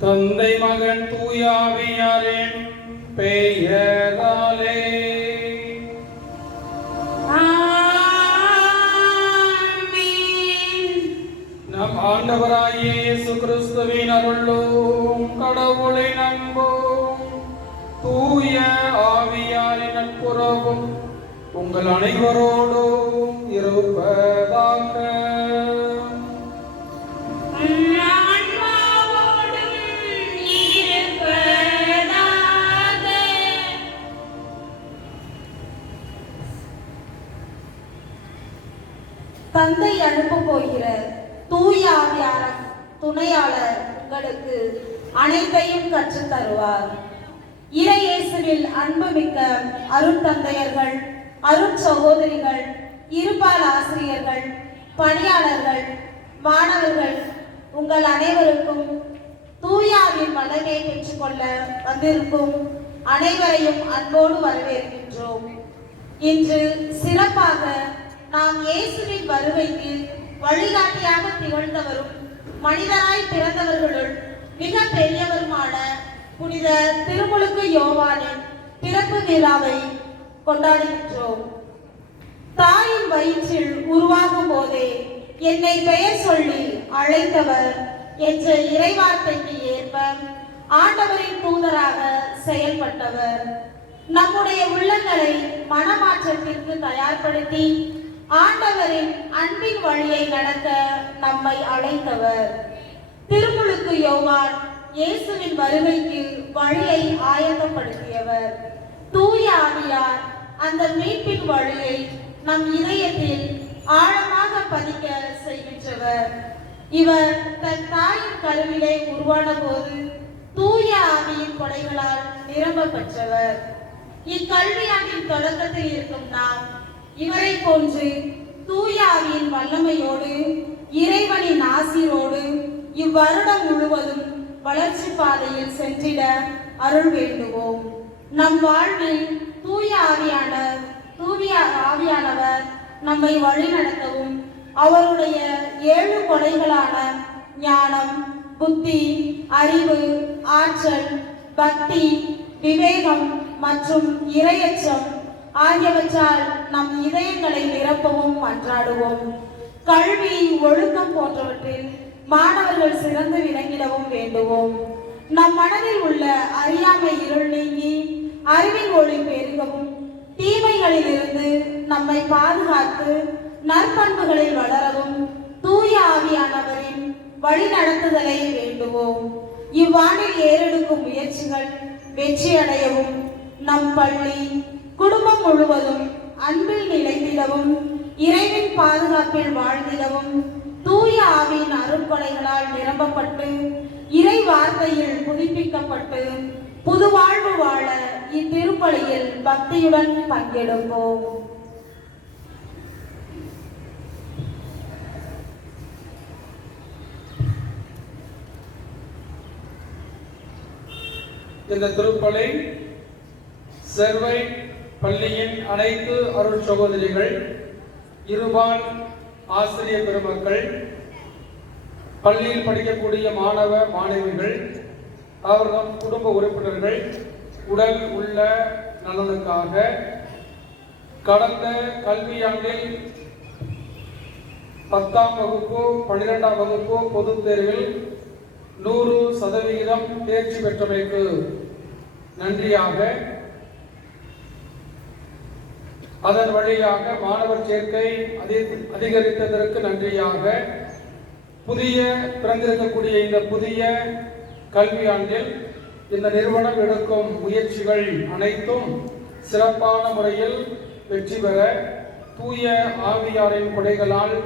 தந்தை மகன் தூயாவியாரின் பெயராலே நம் ஆண்டவராகிய இயேசு கிறிஸ்துவின் அருளும் கடவுளின் அன்பும் தூய ஆவியாரின் நட்புறவும் உங்கள் அனைவரோடும் இருப்பதாக. தந்தை அனுப்ப போகிற தூய ஆவியார் துணையாளர் உங்களுக்கு அனைத்தையும் கற்றுத் தருவார். இறை இயேசுவில் அன்புமிக்க அருட்தந்தையர்கள், அருட்சகோதரிகள், இருபால் ஆசிரியர்கள், பணியாளர்கள், மாணவர்கள் உங்கள் அனைவருக்கும் தூயாவின் வல்லமையை பெற்றுக்கொள்ள வந்திருக்கும் அனைவரையும் அன்போடு வரவேற்கின்றோம். இன்று சிறப்பாக நாம் இயேசுவின் வருகைக்கு வழிகாட்டியாக திகழ்ந்தவரும் மனிதராய் பிறந்தவர்களுள் மிக பெரியவருமான புனித திருமுழுக்கு யோவானின் பிறப்பு விழாவை கொண்டாடுகின்றோம். தாயின் வயிற்றில் உருவாகும் போதே என்னை பெயர் சொல்லி அழைத்தவர் என்ற இறைவார்த்தைக்கு ஏற்ப ஆண்டவரின் தூதராக செயல்பட்டவர். நம்முடைய உள்ளங்களை மனமாற்றத்திற்கு தயார்படுத்தி ஆண்டவரின் அன்பின் வழியை நடக்க நம்மை அழைத்தவர். திருமுழுக்கு யோவான் இயேசுவின் வருகைக்கு வழியை ஆயத்தப்படுத்தியவர். தூய ஆவியார் அந்த மீட்பின் வழியை நம் இதயத்தில் ஆழமாக பதிக்க செய்கின்றவர். இவர் தன் தாயின் கருவிலே உருவான போது தூய ஆவியின் கொடைகளால் நிரம்ப பெற்றவர். இக்கல்வியாண்டின் தொடக்கத்தில் இருக்கும் நாம் இவரை போன்று தூய ஆவியின் வல்லமையோடு இறைவனின் ஆசிரோடு இவ்வருடம் முழுவதும் வளர்ச்சி பாதையில் சென்றிட அருள் வேண்டுவோம். நம் வாழ்வில் தூய ஆவியானவர் நம்மை வழிநடத்தவும் அவருடைய 7 கொடைகளான ஞானம், புத்தி, அறிவு, ஆற்றல், பக்தி, விவேகம் மற்றும் இறையச்சம் ஆகியவற்றால் நம் இதயங்களை நிரப்பவும் மன்றாடுவோம். கல்வி, ஒழுக்கம் போன்றவற்றில் மாணவர்கள் சிறந்து விளங்கிடவும் வேண்டுவோம். நம் மனதில் உள்ள அறியாமை இருள் நீங்கி அறிவின் ஒளி பெருகவும் தீமைகளில் இருந்து நம்மை பாதுகாத்து நற்பண்புகளில் வளரவும் தூய ஆவியானவரின் வழி நடத்துதலை வேண்டுவோம். இவ்வாண்டில் ஏறெடுக்கும் முயற்சிகள் வெற்றியடையவும் நம் பள்ளி, குடும்பம் முழுவதும் அன்பில் நிலைத்திடவும் இறைவின் பாதுகாப்பில் வாழ்ந்திடவும் தூய ஆவியின் அருட்கொடைகளால் நிரம்பப்பட்டு இறை வார்த்தையில் புதுப்பிக்கப்பட்டு புது வாழ்வு வாழ இத்திருப்பலியில் பக்தியுடன் பங்கெடுப்போம். இந்த திருப்பலி செர்வை பள்ளியின் அனைத்து அருள் சகோதரிகள், இருபால் ஆசிரியர் பெருமக்கள், பள்ளியில் படிக்கக்கூடிய மாணவ மாணவிகள், அவர்கள் குடும்ப உறுப்பினர்கள் உடல் உள்ள நலனுக்காக கடந்த கல்வியாண்டில் 10ஆம் வகுப்பு 12ஆம் வகுப்பு பொதுத் தேர்வில் 100% தேர்ச்சி பெற்றமைக்கு நன்றியாக, அதன் வழியாக மாணவர் சேர்க்கை அதிகரித்ததற்கு நன்றியாக, புதிய பிறந்திருக்கக்கூடிய இந்த புதிய கல்வியாண்டில் இந்த நிறுவனம் எடுக்கும் முயற்சிகள் அனைத்தும் சிறப்பான முறையில் வெற்றி பெற தூய ஆவியாரின் கொடைகளால்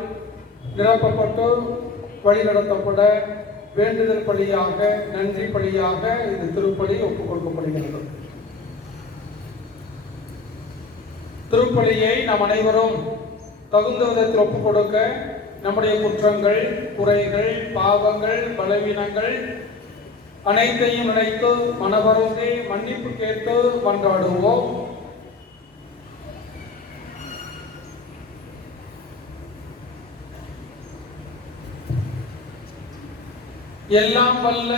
நிரப்பப்பட்டு வழிநடத்தப்பட வேண்டுதல் பலியாக, நன்றி பலியாக இந்த திருப்பலி ஒப்புக் கொடுக்கப்படுகிறது. திருப்பலியை நாம் அனைவரும் தகுந்த விதத்தில் ஒப்புக் கொடுக்க நம்முடைய குற்றங்கள், குறைகள், பாவங்கள், பலவீனங்கள் அனைத்தையும் நினைத்து மனவருந்தி மன்னிப்பு கேட்டு மன்றாடுவோம். எல்லாம் வல்ல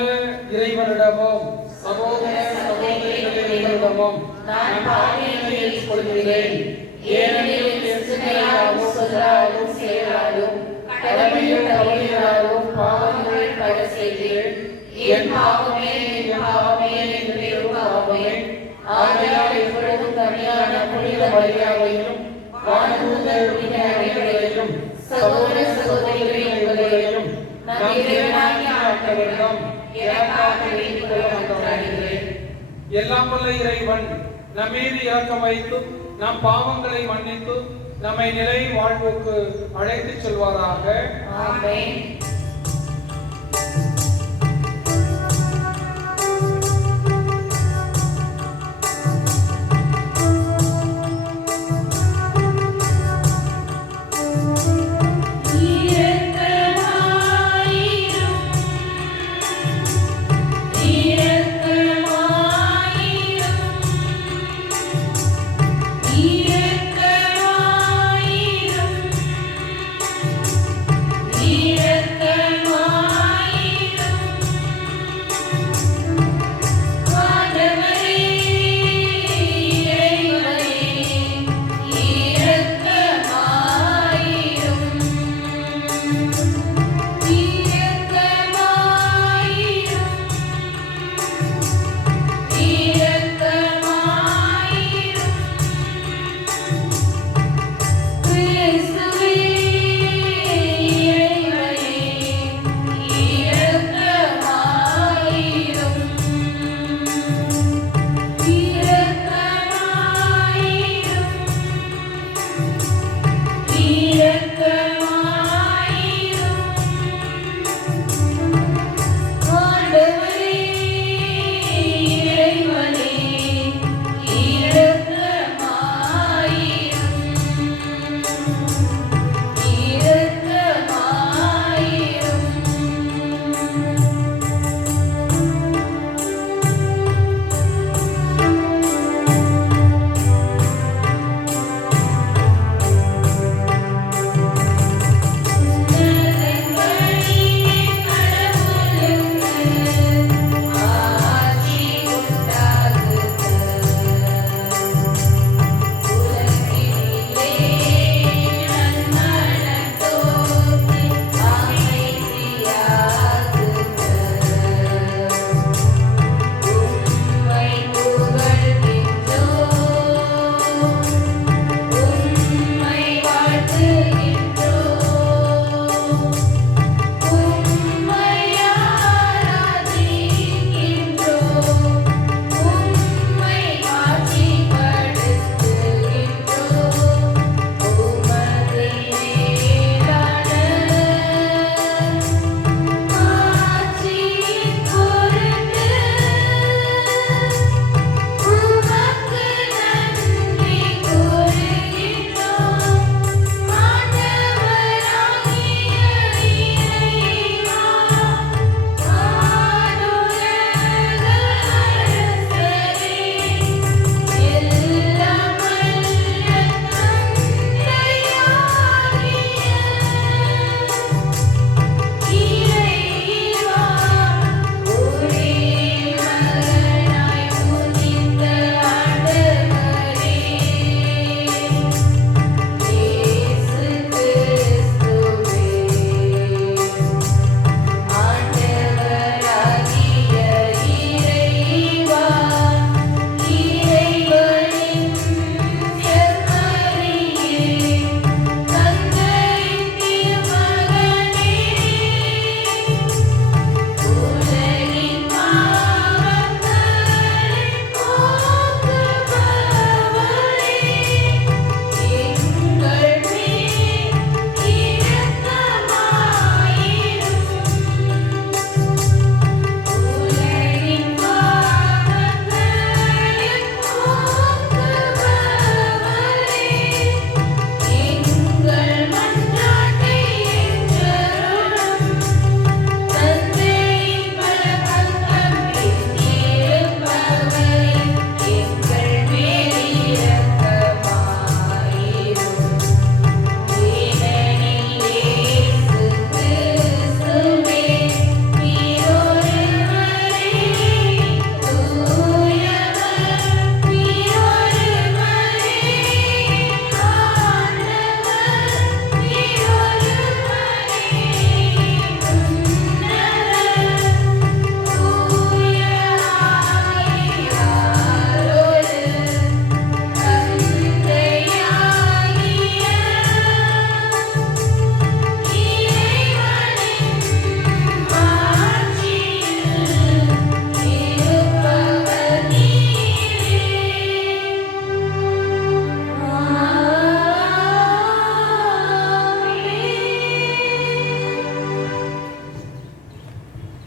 இறைவனிடமும் சகோதர சகோதரிகளிடமும் நான் பாவிகளை ஏற்றுக்கொள்கிறேன். ஏனெனில் என் சிந்தனையாலும் சொல்லாலும் செயலாலும் கடமையும் தவறினாலும் பாவங்களை பல செய்தேன். என் பாவமே என் பெரும் பாவமே. ஆகையால் எப்பொழுதும் தனியான புனித மரியாதையும் வானதூதர் புனித அனைவரையும் சகோதர சகோதரிகளை உங்களையும் நம் இறைவனாகிய ஆண்டவரிடம் எனக்காக வேண்டிக் கொள்ள மன்றாடுகிறேன். எல்லாம் வல்ல இறைவன் நம் மீது இரக்கம் வைத்து நம் பாவங்களை மன்னித்து நம்மை நிலை வாழ்வுக்கு அழைத்துச் செல்வாராக. ஆமென். இரக்கமாயிரும்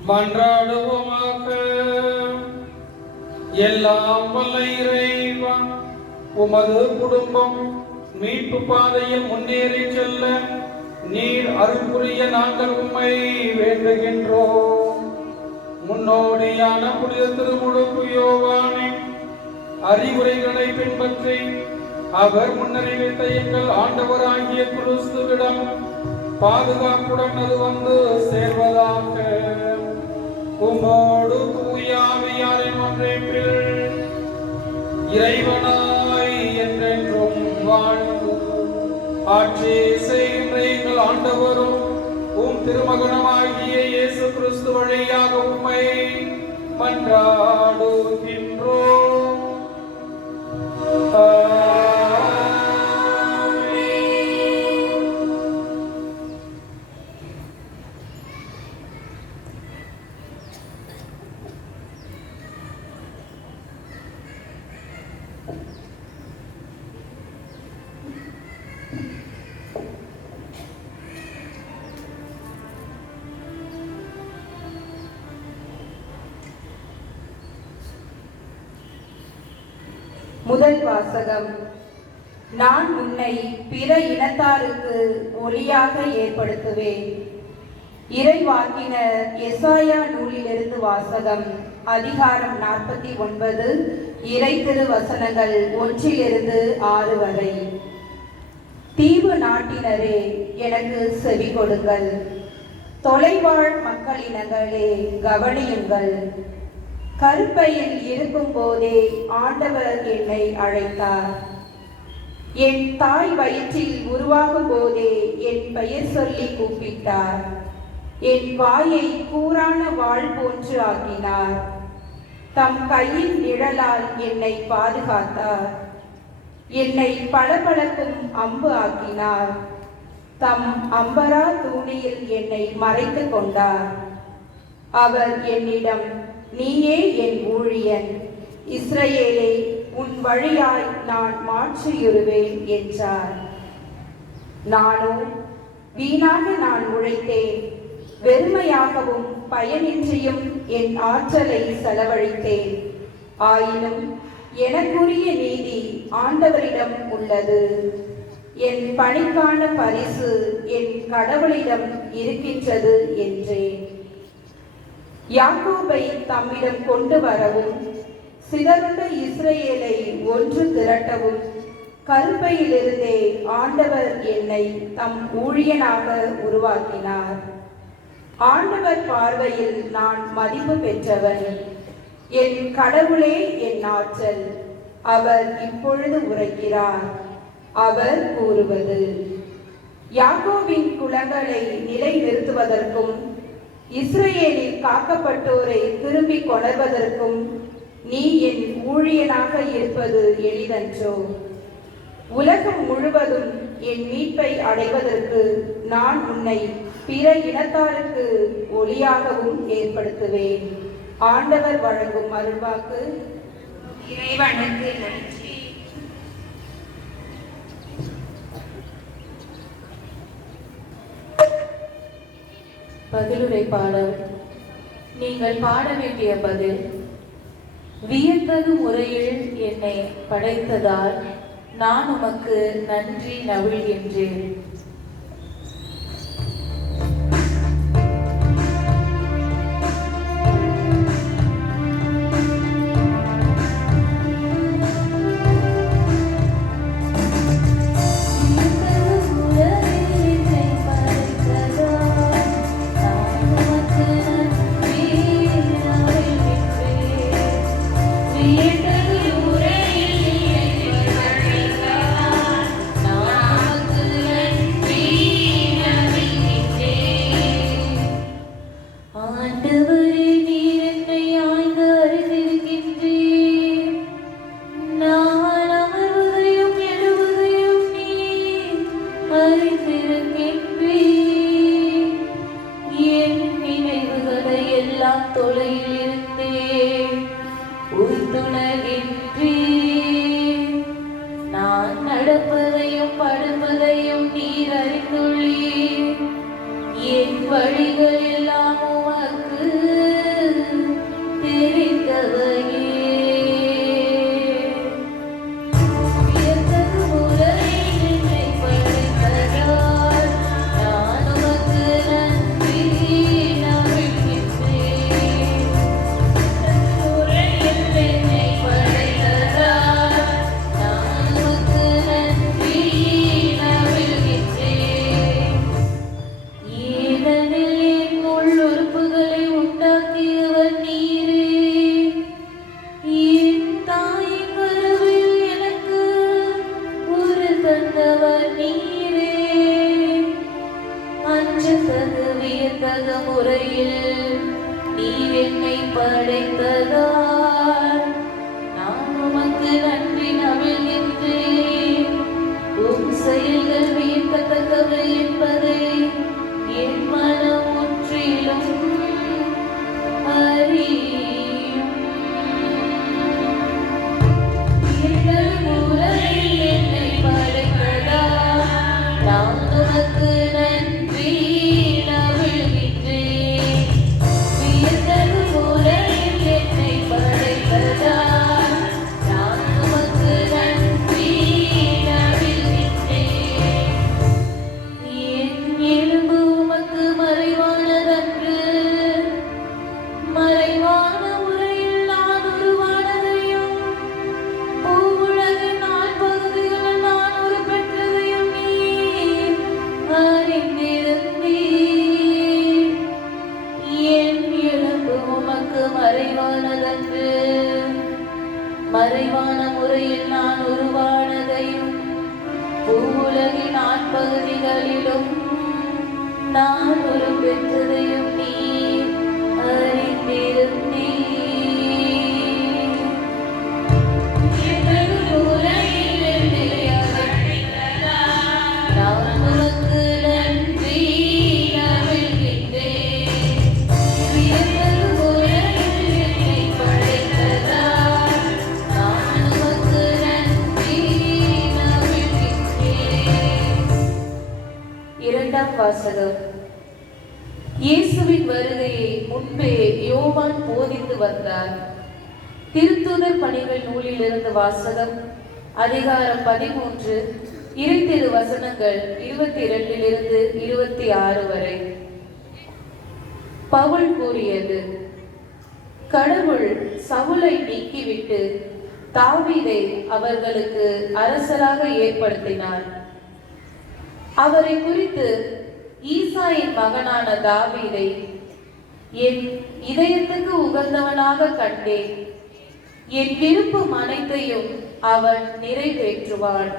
மன்றாடுவோமாக. எல்லாம் வல்ல இறைவா, உமது குடும்பம் மீட்பு பாதையில் முன்னேறி செல்ல நீர் அருள் புரிய நாங்கள் உம்மை வேண்டுகின்றோம். முன்னோடியான புனித திருமுழுக்கு யோவானின் அறிவுரைகளை பின்பற்றி அவர் முன்னறிவித்த எங்கள் ஆண்டவராகிய கிறிஸ்துவிடம் பாதுகாப்புடன் அது வந்து சேர்வதாக. உமோடு தூயாவியாரின் ஒன்றைப்பில் இறைவனாய் என்றென்றும் வாழ்ந்து ஆட்சி செய்கின்ற எங்கள் ஆண்டவரும் உம் திருமகனமாகிய இயேசு கிறிஸ்து வழியாக உம்மை மன்றாடுகின்றோம். முதல் வாசகம். நான் உன்னை பிற இனத்தாருக்கு ஒளியாக ஏற்படுத்துவேன். இறைவாக்கினர் எசாயா நூலிலிருந்து வாசகம். அதிகாரம் 49, இறை திருவசனங்கள் 1-6 வரை. தீவு நாட்டினரே, எனக்கு செவி கொடுங்கள். தொலைவாழ் மக்களினங்களே, கவனியுங்கள். கருப்பையில் இருக்கும் போதே ஆண்டவர் என்னை அழைத்தார். என் தாய் வயிற்றில் உருவாகும் போதே என் பெயர் சொல்லி கூப்பிட்டார். என் வாயை கூரான வாள் போன்று ஆக்கினார். தம் கையின் நிழலால் என்னை பாதுகாத்தார். என்னை பளபளக்கும் அம்பு ஆக்கினார். தம் அம்பரா தூணியில் என்னை மறைத்து கொண்டார். அவர் என்னிடம், நீயே என் ஊழியன், இஸ்ரவேலே, உன் வழியாய் நான் மாற்றியுறுவேன் என்றார். நானோ, வீணாக நான் உழைத்தேன், வெறுமையாகவும் பயனின்றியும் என் ஆற்றலை செலவழித்தேன். ஆயினும் எனக்குரிய நீதி ஆண்டவரிடம் உள்ளது. என் பணிக்கான பரிசு என் கடவுளிடம் இருக்கின்றது என்றேன். யாக்கோபை தம்மிடம் கொண்டு வரவும், சிதறுண்ட இஸ்ரவேலை ஒன்று திரட்டவும் கருப்பையிலிருந்தே ஆண்டவர் என்னை தம் ஊழியனாக உருவாக்கினார். ஆண்டவர் பார்வையில் நான் மதிப்பு பெற்றவன். என் கடவுளே என் ஆற்றல். அவர் இப்பொழுது உரைக்கிறார். அவர் கூறுவது, யாக்கோபின் குலங்களை நிலைநிறுத்துவதற்கும் இஸ்ரவேலில் காக்கப்பட்டோரை திரும்பி கொணர்வதற்கும் நீ என் ஊழியனாக இருப்பது எளிதன்றோ? உலகம் முழுவதும் என் மீட்பை அடைவதற்கு நான் உன்னை பிற இனத்தாருக்கு ஒளியாகவும் ஏற்படுத்துவேன். ஆண்டவர் வழங்கும் அருள்வாக்கு. இறைவனுக்கு நன்றி. பதிலுரை பாடல். நீங்கள் பாட வேண்டிய பதில். வியத்தகு முறையில் என்னை படைத்ததால் நான் உமக்கு நன்றி நவிழ்கின்றேன். நான் நடப்பதையும் படுப்பதையும் நீர் அறிந்துள்ளீர். என் வழிகள் எல்லாம் உமக்கு நமக்கு மறைவானதன்று. மறைவான முறையில் நான் உருவானதையும் பூவுலகின் ஆட்பகுதிகளிலும் நான் உருப்பெற்றதையும் நீ அறிந்திருந்தீர். நான் உனக்கு நன்றி நல்கின்றேன். உயர்ந்தது உலகில் என்னை படைத்ததால் நான் உனக்கு நன்றி நல்கின்றேன். இரண்டாம் வாசகம். இயேசுவின் வருகையை முன்பே யோவான் போதித்து வந்தார். திருத்தூதர் பணிகள் நூலிலிருந்து வாசகம். அதிகாரம் 13, இறைத்திரு வசனங்கள் 22 26 வரை. பவுல் கூறியது: கடவுள் சவுலை நீக்கிவிட்டு தாவீதை அவர்களுக்கு அரசராக ஏற்படுத்தினார். அவரை குறித்து ஈசாயின் மகனான தாவீதை என் இதயத்துக்கு உகந்தவனாக கண்டேன், என் விருப்பம் அனைத்தையும் அவன் நிறைவேற்றுவான்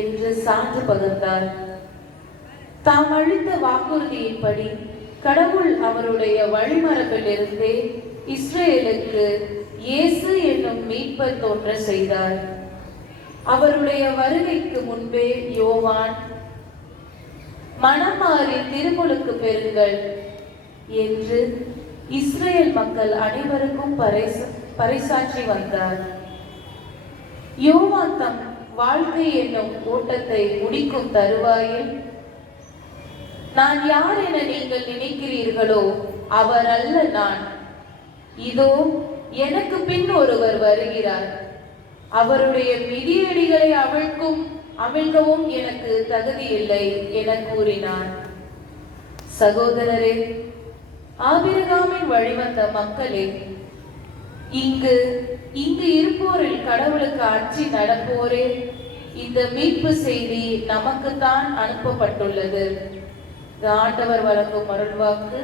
என்று சான்று பகிர்ந்தார். தாம் அளித்த வாக்குறுதியின்படி கடவுள் அவருடைய வழிமரபிலிருந்தே இஸ்ரேலுக்கு இயேசு என்னும் மீட்பர் தோன்ற செய்தார். அவருடைய வருகைக்கு முன்பே யோவான் மனமாறி திருமுழுக்கு பெறுங்கள் என்று இஸ்ரேல் மக்கள் அனைவருக்கும் பறைசாற்றி வந்தார். யோவான் தம் வாழ்க்கை என்னும் ஓட்டத்தை முடிக்கும் தருவாயில், நான் யார் என நீங்கள் நினைக்கிறீர்களோ அவர் அல்ல நான், இதோ எனக்கு பின் ஒருவர் வருகிறார், அவருடைய மிதியடிகளை அவிழ்க்கவும் எனக்கு தகுதி இல்லை என கூறினார். சகோதரரே, ஆபிரகாமின் வழிவந்த மக்களே, இங்கு இருப்போரில் கடவுளுக்கு அஞ்சி நடப்போரே, இந்த மீட்பு செய்தி நமக்குத்தான் அனுப்பப்பட்டுள்ளது. ஆண்டவர் வழங்கும் அருள்வாக்கு.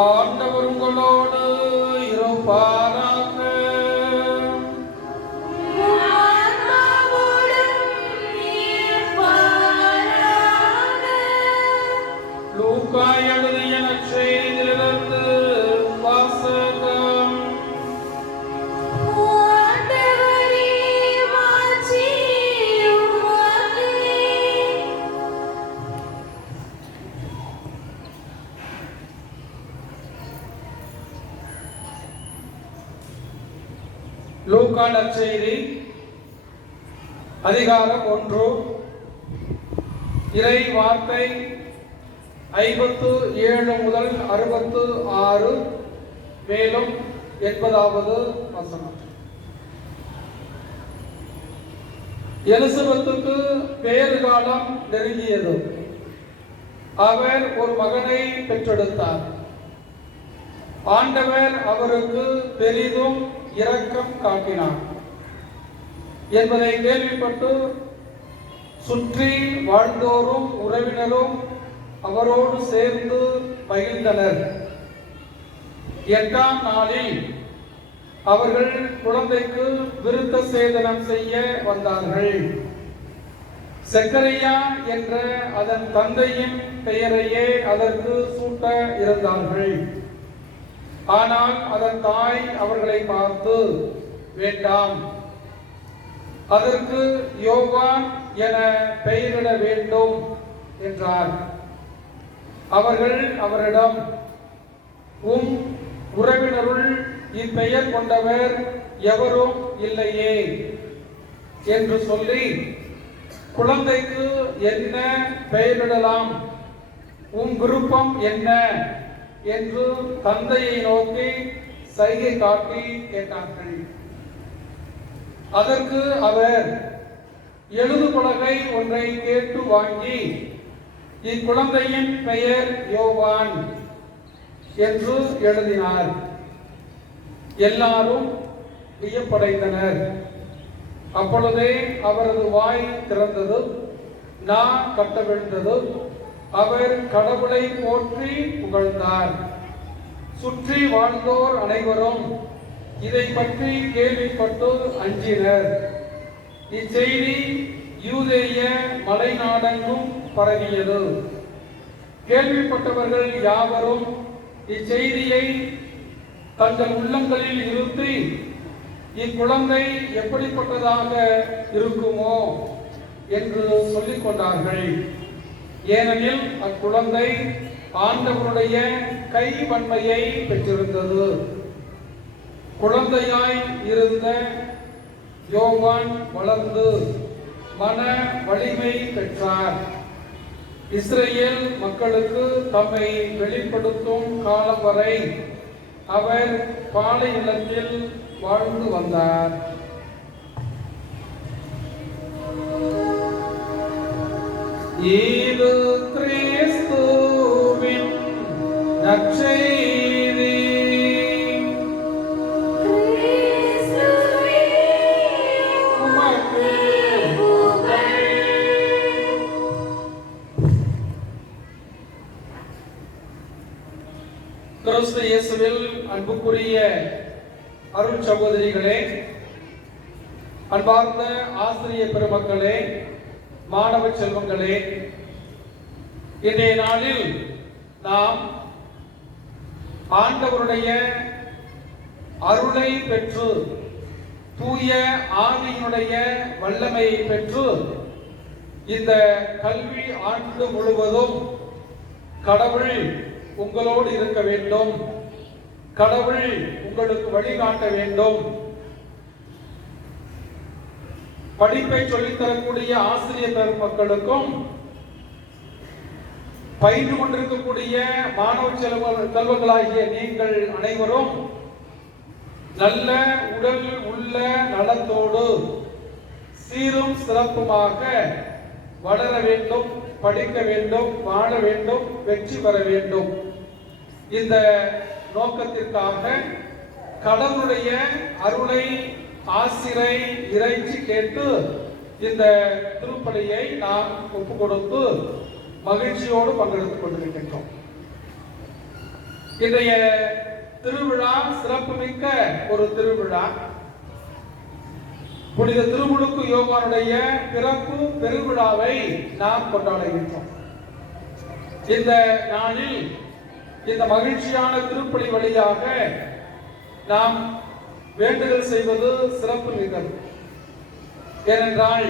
ஆண்டவர் உங்களோடு இருப்பாராக. லூக்கா எழுதிய நற்செய்தியிலிருந்து வாசகம். லூக்கா நற்செய்தி அதிகாரம் 1, இறை வார்த்தை 57 முதல் 66, மேலும் 80வது வசனம். எலிசபெத்துக்கு பேறு காலம் நெருங்கியது. அவர் ஒரு மகனை பெற்றெடுத்தார். ஆண்டவர் அவருக்கு பெரிதும் இரக்கம் காட்டினார் என்பதை கேள்விப்பட்டு சுற்றி வாழ்ந்தோரும் உறவினரும் அவரோடு சேர்ந்து மகிழ்ந்தனர். 8ஆம் நாளில் அவர்கள் குழந்தைக்கு விருத்த சேதனம் செய்ய வந்தார்கள். செக்கரியா என்ற அதன் தந்தையின் பெயரையே அதற்கு சூட்ட இருந்தார்கள். ஆனால் அதன் தாய் அவர்களை பார்த்து, வேண்டாம், அதற்கு யோவான் என பெயரிட வேண்டும் என்றார். அவர்கள் அவரிடம், உம் உறவினருள் இப்பெயர் கொண்டவர் எவரும் இல்லையே என்று சொல்லி, குழந்தைக்கு என்ன பெயரிடலாம், உம் விருப்பம் என்ன என்று தந்தையை நோக்கி சைகை காட்டி கேட்டார்கள். அதற்கு அவர் எழுது பலகை ஒன்றை கேட்டு வாங்கி, இக்குழந்தையின் பெயர் யோவான் என்று எழுதினார். எல்லாரும் வியப்படைந்தனர். அப்பொழுதே அவரது வாய் திறந்தது, நா கட்டவிழ்ந்தது. அவர் கடவுளை போற்றி புகழ்ந்தார். சுற்றி வாழ்ந்தோர் அனைவரும் இதை பற்றி கேள்விப்பட்டு அஞ்சினர். இச்செய்தி யூதேய மலைநாடெங்கும் பரவியது. கேள்விப்பட்டவர்கள் யாவரும் இச்செய்தியை தங்கள் உள்ளங்களில் இருத்தி, இக்குழந்தை எப்படிப்பட்டதாக இருக்குமோ என்று சொல்லிக் கொண்டார்கள். ஏனெனில் அக்குழந்தை ஆண்டவருடைய கை வன்மையை பெற்றிருந்தது. குழந்தையாய் இருந்த யோவான் வளர்ந்து மன வலிமை பெற்றார். இஸ்ரேல் மக்களுக்கு தம்மை வெளிப்படுத்தும் காலம் வரை அவர் பாலைநிலத்தில் வாழ்ந்து வந்தார். இது கிறிஸ்துவின் நற்செய்தி. உமக்கு புகழ். கிறிஸ்து இயேசுவில் அன்புக்குரிய அருள் சகோதரிகளே, அன்பார்ந்த ஆசிரியர் பெருமக்களே, மாணவ செல்வங்களே, இன்றைய நாளில் நாம் ஆண்டவருடைய அருளை பெற்று, தூய ஆவியினுடைய வல்லமையை பெற்று, இந்த கல்வி ஆண்டு முழுவதும் கடவுள் உங்களோடு இருக்க வேண்டும், கடவுள் உங்களுக்கு வழிகாட்ட வேண்டும், படிப்பை சொல்லித்தரக்கூடிய ஆசிரியர் பெருமக்களுக்கும் பயின்று கொண்டிருக்கக்கூடிய மாணவ செல்வங்களாகிய நீங்கள் அனைவரும் நல்ல உடல் உள்ள நலத்தோடு சீரும் சிறப்புமாக வளர வேண்டும், படிக்க வேண்டும், வாழ வேண்டும், வெற்றி பெற வேண்டும். இந்த நோக்கத்திற்காக கடவுளுடைய அருளை ஆசிரை இறைச்சி கேட்டு இந்த திருப்பலியை நாம் ஒப்பு கொடுத்து மகிழ்ச்சியோடு பங்கெடுத்துக் கொண்டிருக்கின்றோம். இன்றைய திருவிழா சிறப்புமிக்க ஒரு திருவிழா. புனித திருமுழுக்கு யோவானுடைய பிறப்பு பெருவிழாவை நாம் கொண்டாடுகின்றோம். இந்த நாளில் இந்த மகிழ்ச்சியான திருப்பலி வழியாக நாம் வேண்டுதல் செய்வது சிறப்பு மிக்கது. ஏனென்றால்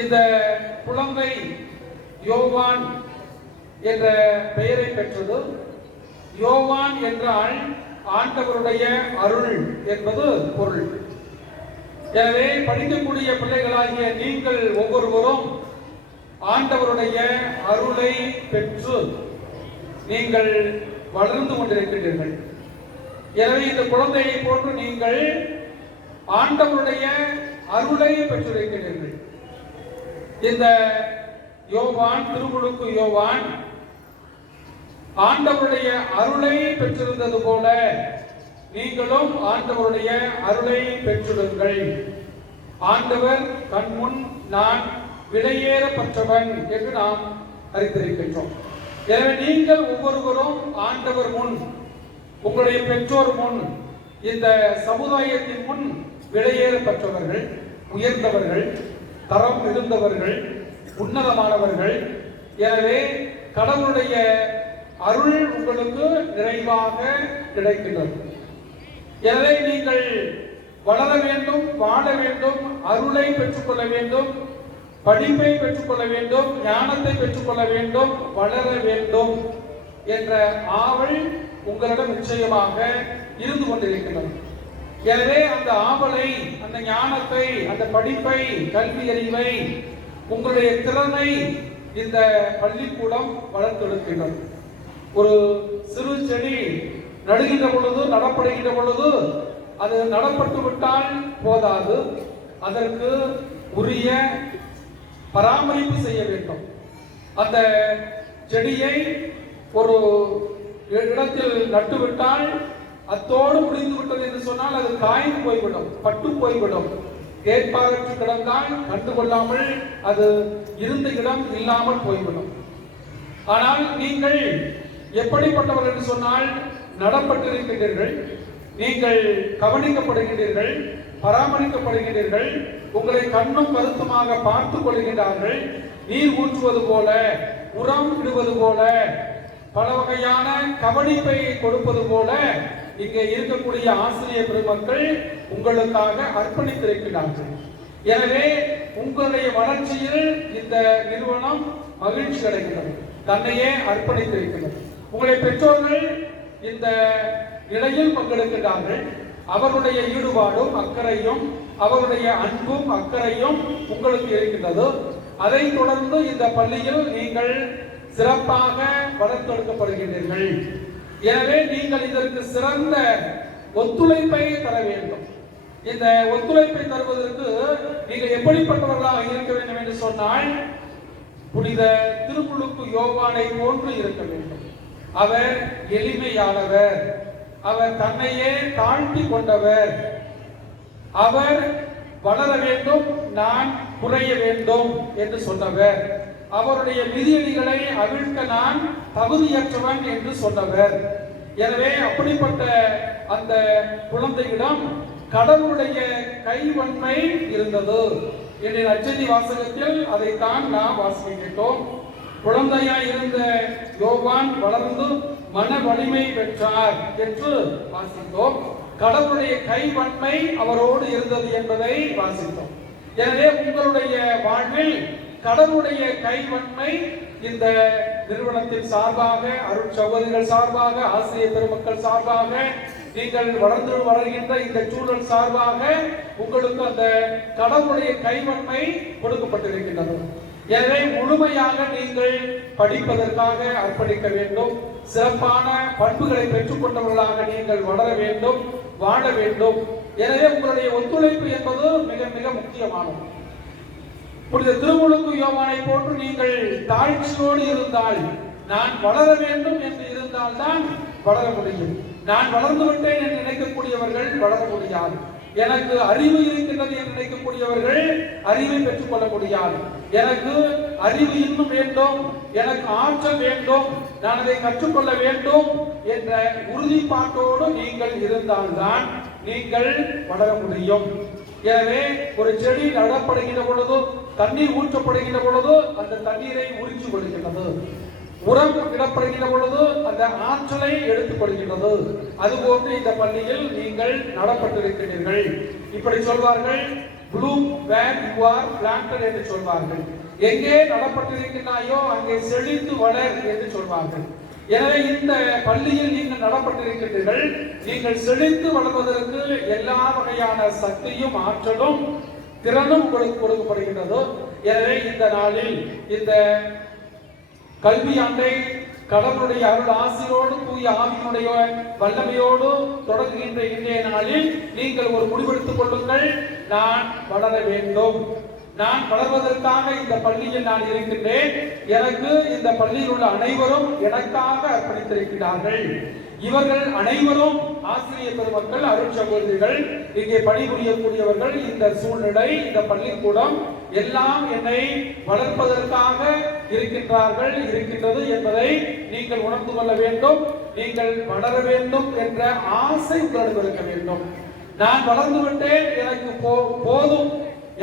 இந்த குழந்தை யோவான் என்ற பெயரை பெற்றது. யோவான் என்றால் ஆண்டவருடைய அருள் என்பது பொருள். எனவே படிக்கக்கூடிய பிள்ளைகளாகிய நீங்கள் ஒவ்வொருவரும் ஆண்டவருடைய அருளை பெற்று நீங்கள் வளர்ந்து கொண்டிருக்கிறீர்கள். எனவே இந்த குழந்தையை போன்று நீங்கள் ஆண்டவருடைய அருளை பெற்றிருக்கிறீர்கள். இந்த யோவான், திருமுழுக்கு யோவான் ஆண்டவருடைய அருளை பெற்றிருந்தது போல நீங்களும் ஆண்டவருடைய அருளை பெற்றிடுங்கள். ஆண்டவர் கண்முன் நான் விலையேறப்பட்டவன் என்று நாம் அறிந்திருக்கின்றோம். எனவே நீங்கள் ஒவ்வொருவரும் ஆண்டவர் முன், உங்களுடைய பெற்றோர் முன், இந்த சமுதாயத்தின் முன் விலையேறப்பட்டவர்கள், உயர்ந்தவர்கள், தரம் மிகுந்தவர்கள், உன்னதமானவர்கள். எனவே கடவுளுடைய அருள் உங்களுக்கு நிறைவாக கிடைக்கின்றது. எனவே நீங்கள் வளர வேண்டும், வாழ வேண்டும், அருளை பெற்றுக்கொள்ள வேண்டும், படிப்பை பெற்றுக்கொள்ள வேண்டும், ஞானத்தை பெற்றுக்கொள்ள வேண்டும், வளர வேண்டும் என்ற ஆவல் உங்களிடம் நிச்சயமாக இருந்து கொண்டிருக்கின்றது. எனவே அந்த ஆவலை, அந்த ஞானத்தை, அந்த படிப்பை, கல்வி அறிவை, உங்களுடைய திறனை இந்த பள்ளிக்கூடம் வளர்த்தெடுக்கின்றது. ஒரு சிறு செடி நடுகின்ற பொழுது, நடப்படுகின்ற பொழுது அது நடப்பட்டு விட்டால் போதாது, அதற்கு உரிய பராமரிப்பு செய்ய வேண்டும். அந்த செடியை ஒரு இடத்தில் நட்டுவிட்டால் அத்தோடு முடிந்து விட்டது என்று சொன்னால் அது காய்ந்து போய்விடும், பட்டு போய்விடும். கேட்பாரற்று கிடந்தால் கண்டுகொள்ளாமல் அது இருந்த இடம் இல்லாமல் போய்விடும். ஆனால் நீங்கள் எப்படிப்பட்டவர்கள் என்று சொன்னால் நடப்பட்டிருக்கின்றீர்கள், நீங்கள் கவனிக்கப்படுகின்றீர்கள், பராமரிக்கப்படுகின்றீர்கள், உங்களை கண்ணும் கருத்துமாக பார்த்துக் கொள்கின்றார்கள். நீர் ஊற்றுவது போல, உரம் இடுவது போல, பல வகையான கவனிப்பை கொடுப்பது போல இங்கே இருக்கக்கூடிய ஆசிரியர் பெருமக்கள் உங்களுக்காக அர்ப்பணித்திருக்கிறார்கள். எனவே உங்களுடைய வளர்ச்சியில் இந்த நிறுவனம் மகிழ்ச்சி அடைகிறது, தன்னையே அர்ப்பணித்திருக்கிறது. உங்களுடைய பெற்றோர்கள் இந்த நிலையில் பங்கெடுக்கிறார்கள். அவருடைய ஈடுபாடும் அக்கறையும், அவருடைய அன்பும் அக்கறையும் உங்களுக்கு இருக்கின்றது. அதை தொடர்ந்து இந்த பள்ளியில் நீங்கள் சிறப்பாக வளர்த்தெடுக்கப்படுகின்றீர்கள். எனவே நீங்கள் இதற்கு சிறந்த ஒத்துழைப்பை தர வேண்டும். இந்த ஒத்துழைப்பை தருவதற்கு நீங்கள் எப்படிப்பட்டவர்களாக இருக்க வேண்டும் என்று சொன்னால், புனித திருமுழுக்கு யோவானை போன்று இருக்க வேண்டும். அவர் எளிமையானவர், அவர் தன்னையே தாழ்த்தி கொண்டவர், அவர் வளர வேண்டும், நான் குறைய வேண்டும் என்று சொன்னவர், அவருடைய விதியடிகளை அவிழ்க்க நான் தகுதியற்றவன் என்று சொன்னவர். எனவே அப்படிப்பட்ட அந்த குழந்தையிடம் கடவுளுடைய கைவன்மை இருந்தது. என்னுடைய நற்செய்தி வாசகத்தில் அதைத்தான் நாம் வாசிக்கின்றோம். குழந்தையாய் இருந்த யோவான் வளர்ந்து மன வலிமை பெற்றார் என்று வாசித்தோம். கடவுளுடைய கைவன்மை அவரோடு இருந்தது என்பதை வாசித்தோம். எனவே உங்களுடைய வாழ்வில் கடவுளுடைய கைவன்மை இந்த நிறுவனத்தின் சார்பாக, அருள் சகோதரிகள் சார்பாக, ஆசிரியர் பெருமக்கள் சார்பாக, நீங்கள் வளர்ந்து வளர்கின்ற இந்த சூழல் சார்பாக உங்களுக்கு அந்த கடவுளுடைய கைவன்மை கொடுக்கப்பட்டிருக்கின்றது. எனவே முழுமையாக நீங்கள் படிப்பதற்காக அர்ப்பணிக்க வேண்டும். சிறப்பான பண்புகளை பெற்றுக்கொண்டவர்களாக நீங்கள் வளர வேண்டும், வாழ வேண்டும். எனவே உங்களுடைய ஒத்துழைப்பு என்பது மிக மிக முக்கியமானது. புனித திருமுழுக்கு யோவானை போன்று நீங்கள் தாழ்ச்சியோடு இருந்தால், நான் வளர வேண்டும் என்று இருந்தால் தான் வளர முடியும். நான் வளர்ந்து விட்டேன் என்று நினைக்கக்கூடியவர்கள் வளர முடியாது. எனக்கு அறிவு இருக்கின்றது என்று நினைக்கக்கூடியவர்கள் அறிவை பெற்றுக் கொள்ள முடியாது. எனக்கு அறிவு இன்னும் வேண்டும், எனக்கு ஆற்றல் வேண்டும், நான் அதை கற்றுக்கொள்ள வேண்டும் என்ற உறுதிப்பாட்டோடு நீங்கள் இருந்தால்தான் நீங்கள் வளர முடியும். எனவே ஒரு செடி நடப்படுகின்ற பொழுது, தண்ணீர் ஊற்றப்படுகின்ற பொழுது அந்த தண்ணீரை உறிஞ்சு கொள்கின்றது. உரம் இடப்படுகின்ற பொழுது அந்த ஆற்றலை எடுத்துக் கொள்கின்றது. அதுபோன்று இந்த பள்ளியில் நீங்கள் நடப்பட்டிருக்கிறீர்கள். இப்படி சொல்வார்கள், bloom where you are planted என்று சொல்வார்கள். எங்கே நடப்பட்டிருக்கிறாயோ அங்கே செழித்து வளர் என்று சொல்வார்கள். எனவே இந்த பள்ளியில் நீங்கள் நடப்பட்டிருக்கிறீர்கள். நீங்கள் செழித்து வளர்வதற்கு எல்லா வகையான சக்தியும் ஆற்றலும் திறனும் உங்களுக்கு கொடுக்கப்படுகின்றது. எனவே இந்த நாளில் இந்த கல்வியாண்டை கடவுளுடைய அருள் ஆசியோடு தூய ஆவியினுடைய வல்லமையோடு தொடங்குகின்ற இன்றைய நாளில் நீங்கள் ஒரு முடிவெடுத்துக் கொள்ளுங்கள். நான் வளர வேண்டும், நான் வளர்வதற்காக இந்த பள்ளியில் நான் இருக்கின்றேன். எனக்கு இந்த பள்ளியில் உள்ள அனைவரும் எனக்காக அர்ப்பணித்திருக்கிறார்கள். இவர்கள் அனைவரும் ஆசிரியர் பெருமக்கள், அருள் சகோதரிகள், இங்கே பணிபுரியக்கூடியவர்கள், இந்த சூழ்நிலை, இந்த பள்ளிக்கூடம் எல்லாம் என்னை வளர்ப்பதற்காக இருக்கின்றது என்பதை நீங்கள் உணர்ந்து கொள்ள வேண்டும். நீங்கள் வளர வேண்டும் என்ற ஆசை உங்களிடம் இருக்க வேண்டும். நான் வளர்ந்து விட்டேன், எனக்கு போதும்,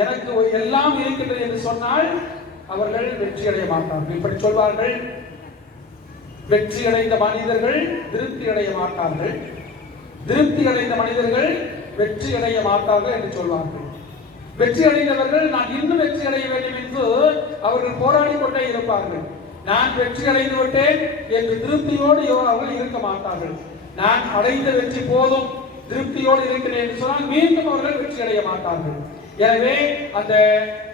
எனக்கு எல்லாம் இருக்கின்றது என்று சொன்னால் அவர்கள் வெற்றி அடைய மாட்டார்கள். இப்படி சொல்வார்கள், வெற்றி அடைந்த மனிதர்கள் திருப்தி அடைய மாட்டார்கள், திருப்தி அடைந்த மனிதர்கள் வெற்றி அடைய மாட்டார்கள் என்று சொல்வார்கள். வெற்றி அடைந்தவர்கள் நான் இன்னும் வெற்றி அடைய வேண்டும் என்று அவர்கள் போராடி கொண்டே இருப்பார்கள். நான் வெற்றி அடைந்து விட்டேன் என்று திருப்தியோடு அவர்கள் இருக்க மாட்டார்கள். நான் அடைந்த வெற்றி போதும், திருப்தியோடு இருக்கிறேன் என்று சொன்னால் மீண்டும் அவர்கள் வெற்றி அடைய மாட்டார்கள். எனவே அந்த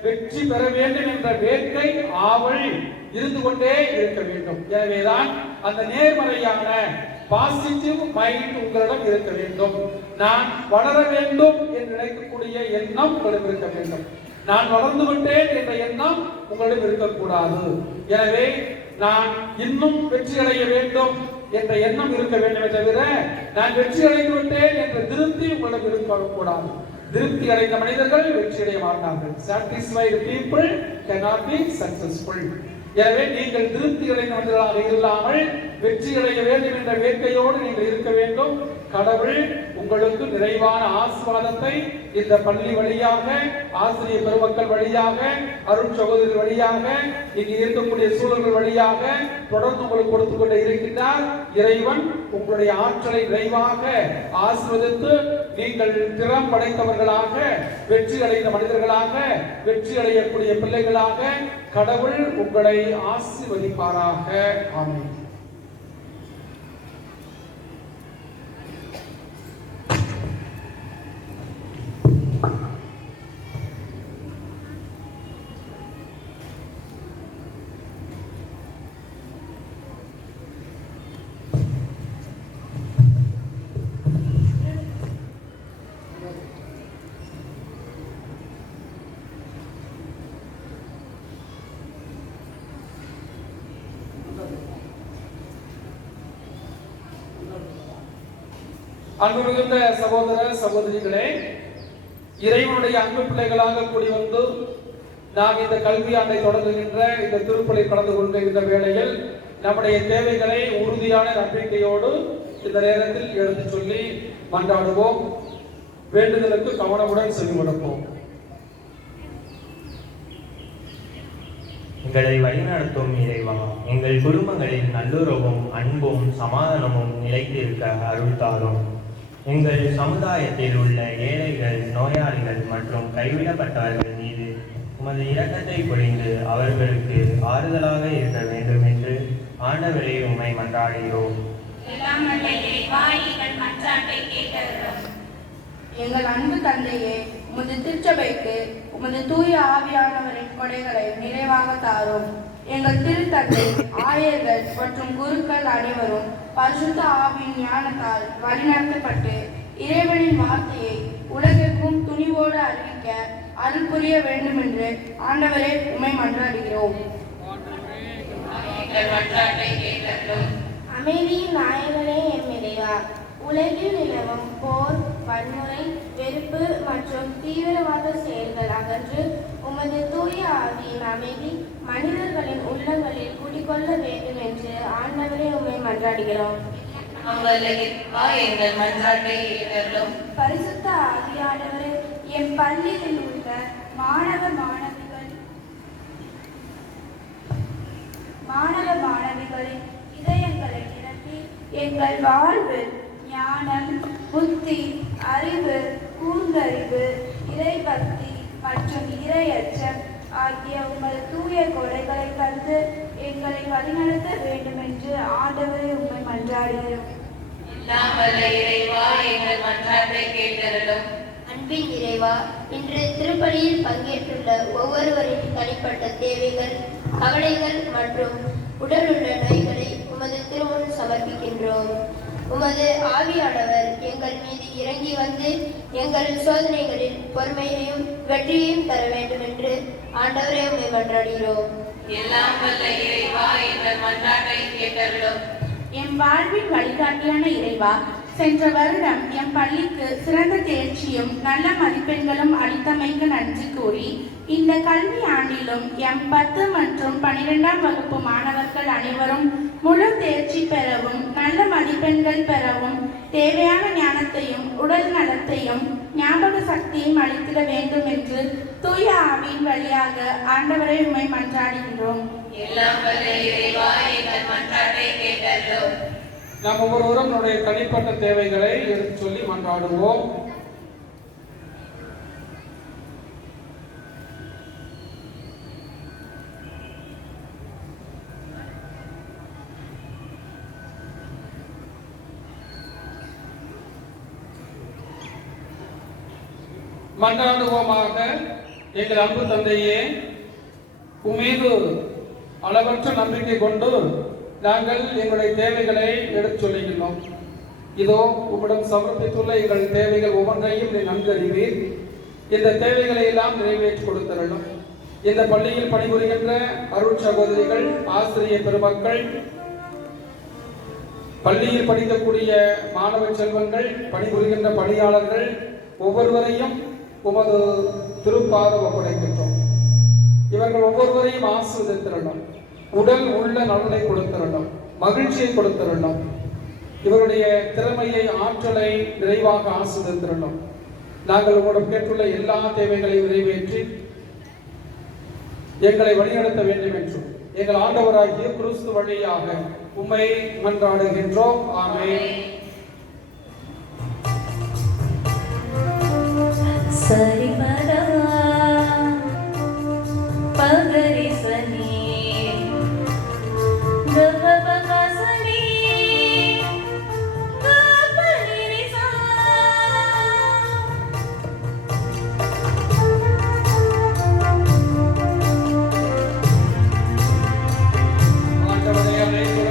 வெற்றி பெற வேண்டும் என்ற வேட்கை, ஆவல் இருந்து கொண்டே இருக்க வேண்டும். எனவேதான் அந்த நேர்மறையான பாசிட்டிவ் மைண்ட் உங்களிடம் இருக்க வேண்டும். நான் வளர வேண்டும் என்று நினைக்கக்கூடிய எண்ணம் உங்களிடம் இருக்க வேண்டும். நான் வளர்ந்து விட்டேன் என்ற எண்ணம் உங்களிடம் இருக்கக்கூடாது. எனவே நான் இன்னும் வெற்றி அடைய வேண்டும் என்ற எண்ணம் இருக்க வேண்டுமே தவிர நான் வெற்றி அடைந்து விட்டேன் என்ற திருப்தி உங்களிடம் இருக்கக்கூடாது. திருப்தி அடைந்த மனிதர்கள் வெற்றி அடைய மாட்டார்கள். satisfied people cannot be successful. எனவே நீங்கள் திருப்தி அடைந்த மனிதர்களாக இல்லாமல் வெற்றி அடைய வேண்டும் என்ற வேட்கையோடு நீங்கள் இருக்க வேண்டும். கடவுள் உங்களுக்கு நிறைவான ஆசீர்வாதத்தை இந்த பள்ளி வழியாக, ஆசிரியர் பெருமக்கள் வழியாக, அருள் சகோதரர் வழியாக, இங்கு இருக்கக்கூடிய சூழல்கள் வழியாக தொடர்ந்து உங்களுக்கு கொடுத்து கொண்டே இருக்கின்றார். இறைவன் உங்களுடைய ஆற்றலை நிறைவாக ஆசீர்வதித்து நீங்கள் திறம் படைத்தவர்களாக, வெற்றி அடைந்த மனிதர்களாக, வெற்றி அடையக்கூடிய பிள்ளைகளாக கடவுள் உங்களை ஆசீர்வதிப்பாராக. ஆமென். அன்பு மிகுந்த சகோதர சகோதரிகளே, இறைவனுடைய அன்பு பிள்ளைகளாக கூடி வந்து நாம் இந்த கல்வியாண்டை தொடங்குகின்ற இந்த திருப்பலி கலந்து கொள்கின்ற வேளையில் நம்முடைய தேவைகளை உறுதியான நம்பிக்கையோடு இந்த நேரத்தில் எடுத்து சொல்லி மன்றாடுவோம். வேண்டுதலுக்கு கவனமுடன் செவிமடுப்போம். எங்களை வழிநடத்தும் இறைவா, எங்கள் குடும்பங்களில் நல்லுறவும் அன்பும் சமாதானமும் நிலைத்திருக்க அருள் தாரும். எங்கள் சமுதாயத்தில் உள்ள ஏழைகள், நோயாளிகள் மற்றும் கைவிடப்பட்டவர்கள் மீது உமது இரக்கத்தை பொழிந்து அவர்களுக்கு ஆறுதலாக இருக்க வேண்டும் என்று ஆண்டவரே உம்மை மன்றாடுகிறோம். எங்கள் அன்பு தந்தையே, உமது திருச்சபைக்கு உமது தூய ஆவியானவரின் கொடைகளை நிறைவாக தாரும். எங்கள் திருத்தந்தை, ஆயர்கள் மற்றும் குருக்கள் அனைவரும் பரிசுத்த ஆவியின் ஞானத்தால் வழிநடத்தப்பட்டு இறைவனின் வார்த்தையை உலகிற்கும் துணிவோடு அறிவிக்க அருள் புரிய வேண்டும் என்று ஆண்டவரே உம்மை மன்றாடுகிறோம். அமைதியின் நாயகனே எம் இறைவா, உலகில் நிலவும் போர், வன்முறை, வெறுப்பு மற்றும் தீவிரவாத செயல்கள் அகன்று உமது தூய ஆவியின் அமைதி மனிதர்களின் உள்ளங்களில் குடிகொள்ள வேண்டும் என்று ஆண்டவரே உம்மை மன்றாடுகிறோம். பரிசுத்த ஆவியானவரே, என் பள்ளியில் உள்ள மாணவ மாணவிகளின் இதயங்களை நிரப்பி எங்கள் வாழ்வில் ஞானம், புத்தி, அறிவு, கூர்ந்தறிவு, இறைபக்தி மற்றும் இறையச்சம் ஆகிய உங்கள் தூய கொடைகளை தந்து எங்களை வழிநடத்த வேண்டும் என்று ஆண்டவரை உம்மை மன்றாடுகிறோம். அன்பின் இறைவா, இன்று திருப்பலியில் பங்கேற்றுள்ள ஒவ்வொருவரின் தனிப்பட்ட தேவைகள், கவலைகள் மற்றும் உடலுள்ள நோய்களை உமது திருமுன் சமர்ப்பிக்கின்றோம். உமது ஆவியானவர் எங்கள் மீது இறங்கி வந்து எங்கள் சோதனைகளில் பொறுமையையும் வெற்றியையும் தர வேண்டும் என்று ஆண்டவரே உம்மை மன்றாடுகிறோம். எல்லாம் வல்ல இறைவா, எங்கள் மன்றாட்டை கேட்டருளும். எம் வாழ்வின் வழிகாட்டியான இறைவா, சென்ற வருடம் எம் பள்ளிக்கு சிறந்த தேர்ச்சியும் நல்ல மதிப்பெண்களும் அளித்தமைக்கு நன்றி கூறி, இந்த கல்வி ஆண்டிலும் எம் 10 மற்றும் 12ஆம் வகுப்பு மாணவர்கள் அனைவரும் முழு தேர்ச்சி பெறவும் நல்ல மதிப்பெண்கள் பெறவும் தேவையான ஞானத்தையும் உடல் நலத்தையும் ஞாபக சக்தியும் அளித்திட வேண்டும் என்று தூய ஆவியின் வழியாக ஆண்டவரை உம்மை மன்றாடுகின்றோம். எல்லாம் வல்ல இறைவா, எங்கள் மன்றாட்டை கேட்டருளும். நாம் ஒவ்வொருவரும் நம்முடைய தனிப்பட்ட தேவைகளை எடுத்து சொல்லி மன்றாடுவோம். மன்றாடுவோமாக. எங்கள் அன்பு தந்தையே, உம்மீது அளவற்ற நம்பிக்கை கொண்டு நாங்கள் எங்களுடைய தேவைகளை எடுத்து சொல்லுகின்றோம். இதோ உம்மிடம் சமர்ப்பித்துள்ள எங்கள் தேவைகள் ஒவ்வொன்றையும் நீ நன்கு அறிவீர். இந்த தேவைகளை எல்லாம் நிறைவேற்றி கொடுத்தரணும். இந்த பள்ளியில் பணிபுரிகின்ற அருள் சகோதரிகள், ஆசிரியர் பெருமக்கள், பள்ளியில் படிக்கக்கூடிய மாணவ செல்வங்கள், பணிபுரிகின்ற பணியாளர்கள் ஒவ்வொருவரையும் உமது திருப்பாதம் ஒப்படைக்கின்றோம். இவர்கள் ஒவ்வொருவரையும் ஆசீர்வதித்திரணும். உடல் உள்ள நலனை கொடுத்திரணும், மகிழ்ச்சியை கொடுத்திரணும். இவருடைய திறமையை, ஆற்றலை நிறைவாக ஆசீர்வதித்திரணும். நாங்கள் உங்களிடம் கேட்டுள்ள எல்லா தேவைகளையும் நிறைவேற்றி எங்களை வழிநடத்த வேண்டும் என்றும் எங்கள் ஆண்டவராகிய கிறிஸ்து வழியாக உம்மை மன்றாடுகின்றோம். ஆமென். சரிபதா பகரி சனி கபபகசனி கபனிரிசா. ஆண்டவரே, அனைவரும்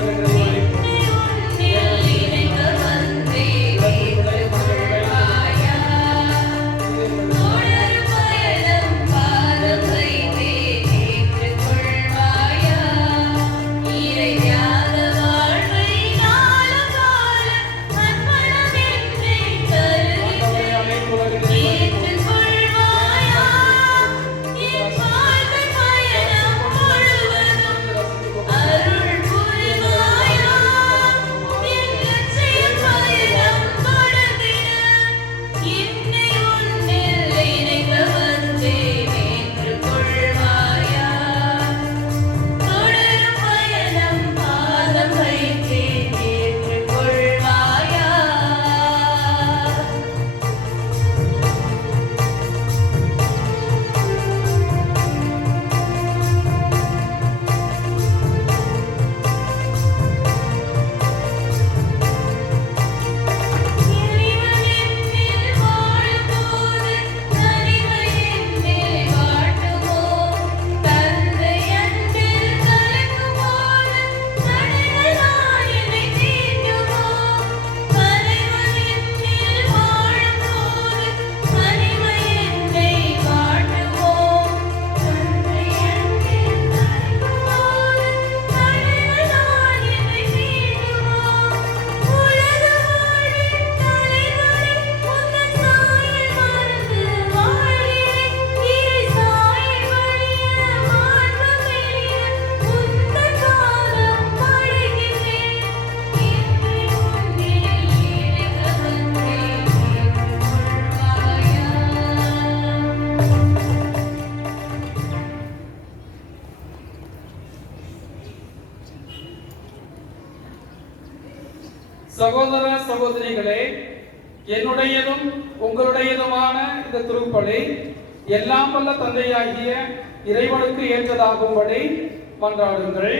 சகோதர சகோதரிகளே, என்னுடையதும் உங்களுடையதுமான இந்த திருப்பலி எல்லாம் வல்ல தந்தையாகிய இறைவனுக்கு ஏற்றதாகும்படி மன்றாடுங்கள்.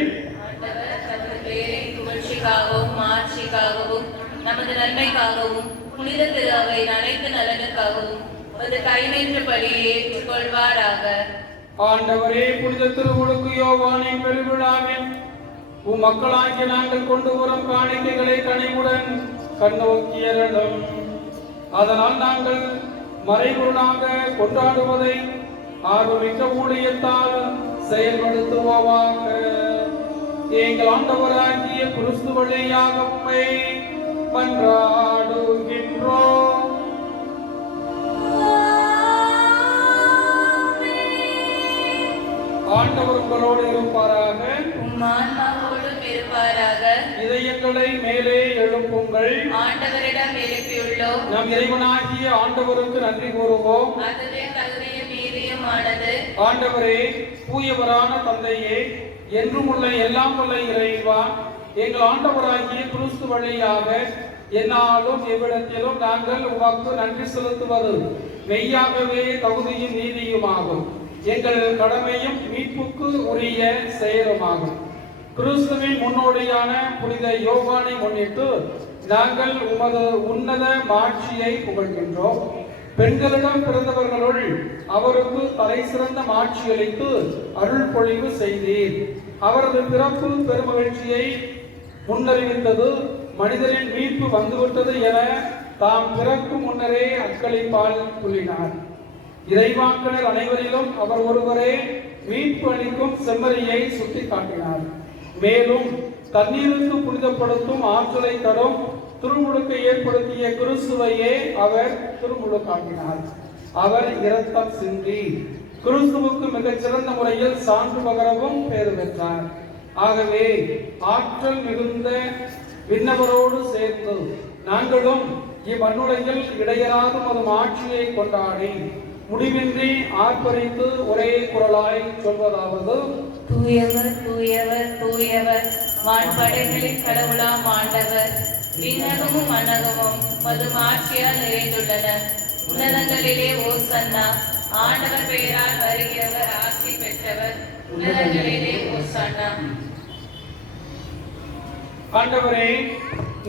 புகழ்ச்சிக்காகவும் மாட்சிக்காகவும் நமது நன்மைக்காகவும் புனித திரு அவையின் அனைத்து நலனுக்காகவும் ஒரு கைநேற்ற பலியை ஏற்றுக்கொள்வாராக. ஆண்டவரே, புனித திருமுழுக்கு யோவானின் பெருவிழாவில் உம் மக்களாகிய நாங்கள் கொண்டு வரும் காணிக்கைகளை கனிவுடன் கண்ணோக்கியர்களும். அதனால் நாங்கள் மறைபொருளாக கொண்டாடுவதை ஆர்வமிக்க ஊழியத்தால் செயல்படுத்துவோமாக. எங்கள் ஆண்டவராகிய கிறிஸ்து வழியாக உம்மை மன்றாடுகின்றோம். ஆண்டவர் உங்களோடு இருப்பாராக. உம் ஆன்மாவோடும் இருப்பாராக. இதயங்களை மேலே எழுப்புங்கள். ஆண்டவரிடம் எழுப்பியுள்ளோம். நம் இறைவனாகிய ஆண்டவருக்கு நன்றி கூறுவோம். அதுவே தகுதியும் நீதியுமானது. ஆண்டவரே, தூயவரான தந்தையே, என்றும் உள்ள எல்லாம் உள்ள இறைவா, எங்கள் ஆண்டவராகிய கிறிஸ்து வழியாக என்னாலும் எவ்விடத்திலும் நாங்கள் உமக்கு நன்றி செலுத்துவது மெய்யாகவே தகுதியும் நீதியுமாகும். எங்கள் கடமையும் மீட்புக்கு உரிய செயலுமாகும். கிறிஸ்துவின் முன்னோடியான புனித யோவானை முன்னிட்டு நாங்கள் உமது உன்னத மாட்சியை புகழ்கின்றோம். பெண்களிடம் பிறந்தவர்களுள் அவருக்கு தலை சிறந்த மாட்சி அளித்து அருள் பொழிவு செய்தீர். அவரது பிறப்பு பெருமகிழ்ச்சியை முன்னறிவித்தது. மனிதரின் மீட்பு வந்துவிட்டது என தாம் பிறக்கும் முன்னரே அக்களிப்பால் புள்ளினார். இறைவாக்கினர் அனைவரிலும் அவர் ஒருவரே மீட்பு அளிக்கும் செம்மறியை சுட்டி காட்டினார். மேலும் தண்ணீருக்கு புனிதப்படுத்தும் ஆற்றலை தரும் திருமுழுக்கை ஏற்படுத்திய கிறிஸ்துவையே அவர் திருமுழுக்காட்டினார். அவர் இரத்தம் சிந்தி கிறிஸ்துவுக்கு மிகச் சிறந்த முறையில் சான்று பகரவும் பேறு பெற்றார். ஆகவே ஆற்றல் மிகுந்த விண்ணவரோடு சேர்ந்து நாங்களும் இம்மண்ணுலகில் இடையராத ஒரு ஆட்சியை கொண்டாடி முடிவின்றி ஆர்ப்பரித்து ஒரே குரலாய் சொல்வதாவது: தூயவர் தூயவர் தூயவர், வான்படைகளின் கடவுளாம் ஆண்டவர். விண்ணகமும் மன்னகமும் மது ஆட்சியால் நிறைந்துள்ளன. உன்னதங்களிலே ஓசன்னா. ஆண்டவர் பெயரால் வருகிறவர் ஆசி பெற்றவர். உன்னதங்களிலே ஓசன்னா. ஆண்டவரே,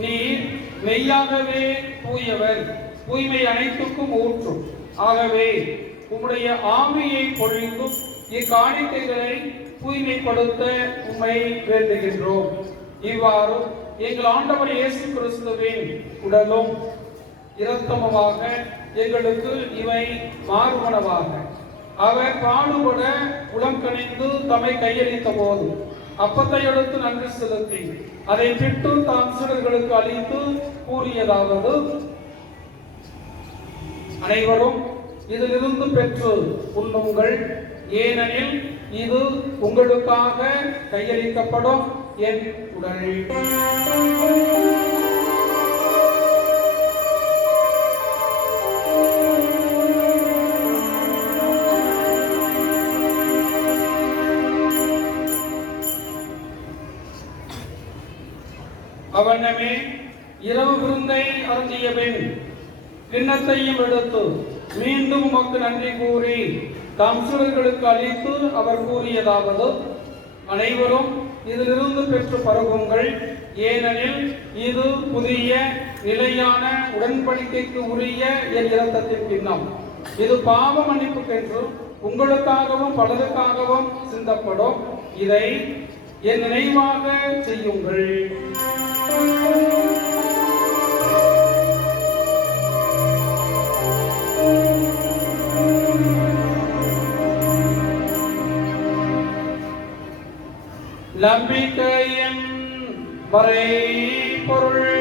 நீர் மெய்யாகவே தூயவர், தூய்மை அனைத்துக்கும் ஊற்றும். ஆகவே உம்முடைய ஆவியை பொழிந்தும் இக்காணிக்கைகளை தூய்மைப்படுத்த உம்மை வேண்டுகின்றோம். இவ்வாறு எங்கள் ஆண்டவர் இயேசு கிறிஸ்துவின் உடலும் இரத்தமுமாக எங்களுக்கு இவை மாறுவனவாக. அவர் பாடுபட உளம் கனிந்து தம்மை கையளித்த போது அப்பத்தை எடுத்து நன்றி செலுத்தி அதை பிட்டு தாம் சீடர்களுக்கு அளித்து கூறியதாவது: அனைவரும் இதிலிருந்து பெற்று உண்ணுங்கள், ஏனெனில் இது உங்களுக்காக கையளிக்கப்படும் என் உடல். அவனமே இரவு விருந்தை அருந்திய பின் கிண்ணத்தையும் எடுத்து மீண்டும் உமக்கு நன்றி கூறி தாம் சீடர்களுக்கு அளித்து அவர் கூறியதாவது: அனைவரும் இதிலிருந்து பெற்று பருகுங்கள், ஏனெனில் இது புதிய நிலையான உடன்படிக்கைக்கு உரிய என் இரத்தத்தின் கிண்ணம். இது பாவ மன்னிப்புக்கென்று உங்களுக்காகவும் பலருக்காகவும் சிந்தப்படும். இதை என் நினைவாக செய்யுங்கள். நம்பிக்கையின் மறைபொருள்.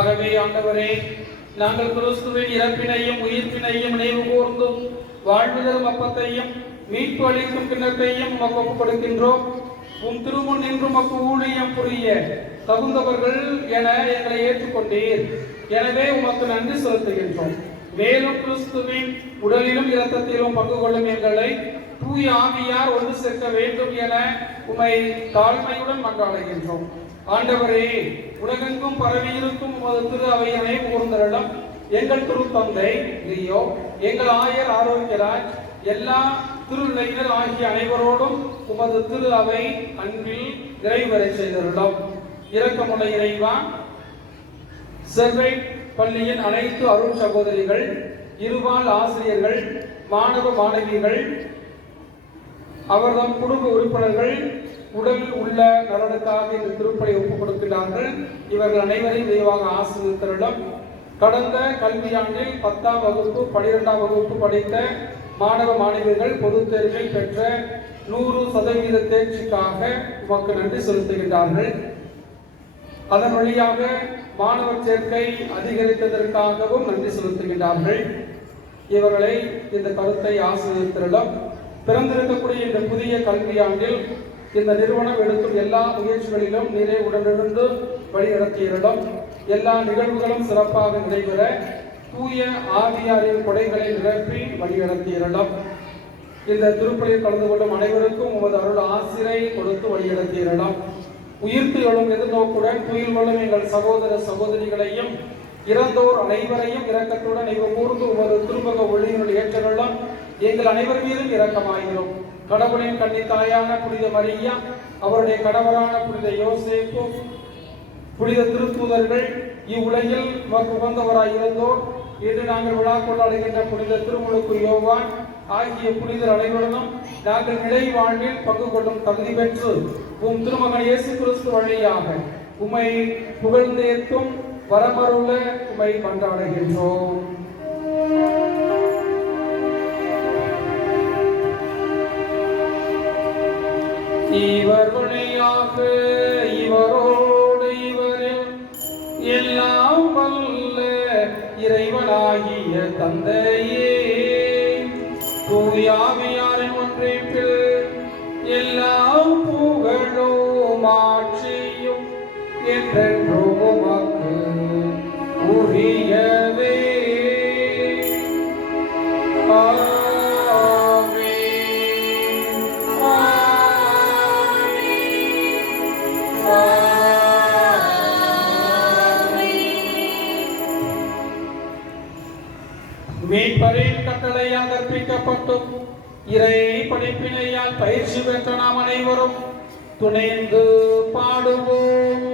ஆகவே ஆண்டவரே, நாங்கள் கிறிஸ்துவின் இறப்பினையும் உயிர்ப்பினையும் நினைவு கூர்ந்தும் வாழ்வு தரும் அப்பத்தையும் மீட்பு அளிக்கும் கிண்ணத்தையும் உமக்கு ஒப்புக்கொடுக்கின்றோம். உம் திருமுன் நின்று உமக்கு ஊழியம் புரிய தகுந்தவர்கள் என எங்களை ஏற்றுக்கொண்டீர். எனவே உமக்கு நன்றி செலுத்துகின்றோம். மேலும் கிறிஸ்துவின் உடலிலும் இரத்தத்திலும் பங்கு கொள்ளும் எங்களை தூய ஆவியார் ஒன்று சேர்க்க வேண்டும் என உம்மை தாழ்மையுடன் மன்றாடுகின்றோம். ஆண்டவரே, உலகெங்கும் பரவியிருக்கும் உமது திரு அவை நினைவு கூர்ந்தருளும். எங்கள் திருத்தந்தை லியோ, எங்கள் ஆயர் ஆரோக்கியராஜ், எல்லா திருநிலையினர் ஆகிய அனைவரோடும் உமது திரு அவை அன்பில் நிறைவரை செய்தருளும். இரக்கமுள்ள இறைவா, செவ்வை பள்ளியின் அனைத்து அருள் சகோதரிகள், இருபால் ஆசிரியர்கள், மாணவ மாணவிகள், அவர்தம் குடும்ப உறுப்பினர்கள் உடலில் உள்ள நலனுக்காக இந்த திருப்பலி ஒப்புக் கொடுக்கிறார்கள். இவர்கள் அனைவரையும் தெய்வாக ஆசீர்வதித்தருளும். கடந்த கல்வியாண்டில் 10ஆம் வகுப்பு 12ஆம் வகுப்பு படித்த மாணவ மாணவியர்கள் பொதுத் தேர்வில் பெற்ற 100% தேர்ச்சிக்காக உமக்கு நன்றி செலுத்துகின்றார்கள். அதன் வழியாக மாணவர் சேர்க்கை அதிகரித்ததற்காகவும் நன்றி செலுத்துகின்றார்கள். இவர்களை இந்த கருத்தை ஆசீர்வதித்தருளும். பிறந்திருக்கக்கூடிய இந்த புதிய கல்வியாண்டில் இந்த நிறுவனம் எடுக்கும் எல்லா முயற்சிகளிலும் நீரே உடனிருந்து வழிநடத்தியருளும். எல்லா நிகழ்வுகளும் சிறப்பாக நடைபெற தூய ஆவியாரின் கொடைகளை நிரப்பி வழிநடத்தியருளும். இந்த திருப்பலியில் கலந்து கொள்ளும் அனைவருக்கும் உமது அருள் ஆசிரை கொடுத்து வழிநடத்தியருளும். உயிர்த்து எழும் எதிர்நோக்குடன் துயில் கொள்ளும் எங்கள் சகோதர சகோதரிகளையும் இறந்தோர் அனைவரையும் இரக்கத்துடன் இவர் கூர்ந்து உமது திருமுக ஒளியினுள் ஏற்றருளும். எங்கள் அனைவர் மீதும் இரக்கமாயிரும். கடவுளின் கன்னி தாயான புனித மரியா, அவருடைய கணவரான புனித யோசேப்பு, புனித திருத்தூதர்கள், இவ்வுலகில் உகந்தவராய் இருந்தோர், இன்று நாங்கள் விழா கொண்டாடுகின்ற புனித திருமுழுக்கு யோவான் ஆகிய புனிதர் அனைவருடன் நாங்கள் நிலை வாழ்வில் பங்கு கொள்ளும் தகுதி பெற்று உம் திருமகன் இயேசு கிறிஸ்து வழியாக உம்மை புகழ்ந்தேத்தும் வரமருள உம்மை கொண்டாடுகின்றோம். இவர் வழியாக இவரோடு இவரில் எல்லாம் வல்ல இறைவனாகிய தந்தையே, தூயாவியாரின் ஒன்றிப்பில் எல்லா புகழும் ஆட்சியும் என்றென்றும் உமக்கு உரியவே. மீட்பரின் கட்டளையால் கற்பிக்கப்பட்டும் இறை படிப்பினையால் பயிற்சி பெற்ற நாம் அனைவரும் துணைந்து பாடுவோம்.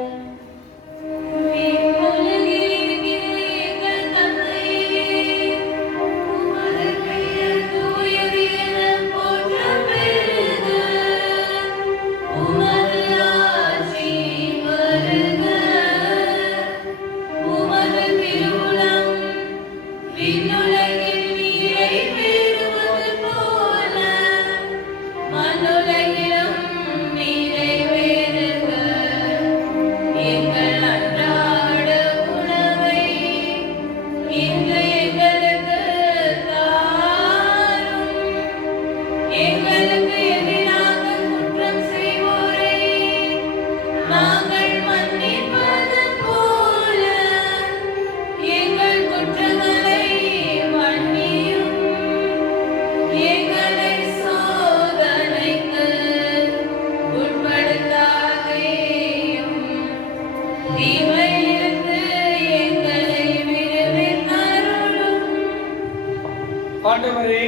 ஆண்டவரே,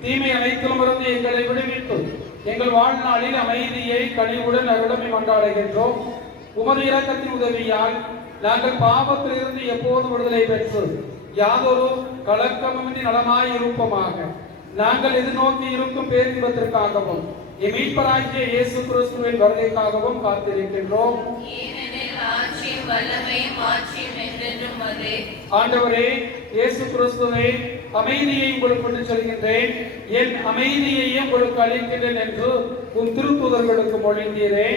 தீமை அனைத்திலும் இருந்து எங்களை விடுவித்து எங்கள் வாழ்நாளில் அமைதியை கனிவுடன் அருளமை கொண்டாடுகின்றோம். உமது இரக்கத்தின் உதவியால் நாங்கள் பாவத்திலிருந்து எப்போது விடுதலை பெற்று யாதொரு கலக்கமின்றி நலமாய் இருப்போமாக. நாங்கள் எதிர்நோக்கி இருக்கும் பேரின்பத்திற்காகவும் மீட்பராகிய இயேசு கிறிஸ்துவின் வருகைக்காகவும் காத்திருக்கின்றோம். ஆண்டவரே இயேசு கிறிஸ்துவே, அமைதியை உங்களுக்கு கொண்டு செல்கின்றேன், என் அமைதியையும் உங்களுக்கு அளிக்கின்றேன் என்று உம் திருத்தூதர்களுக்கு மொழிந்தீரே.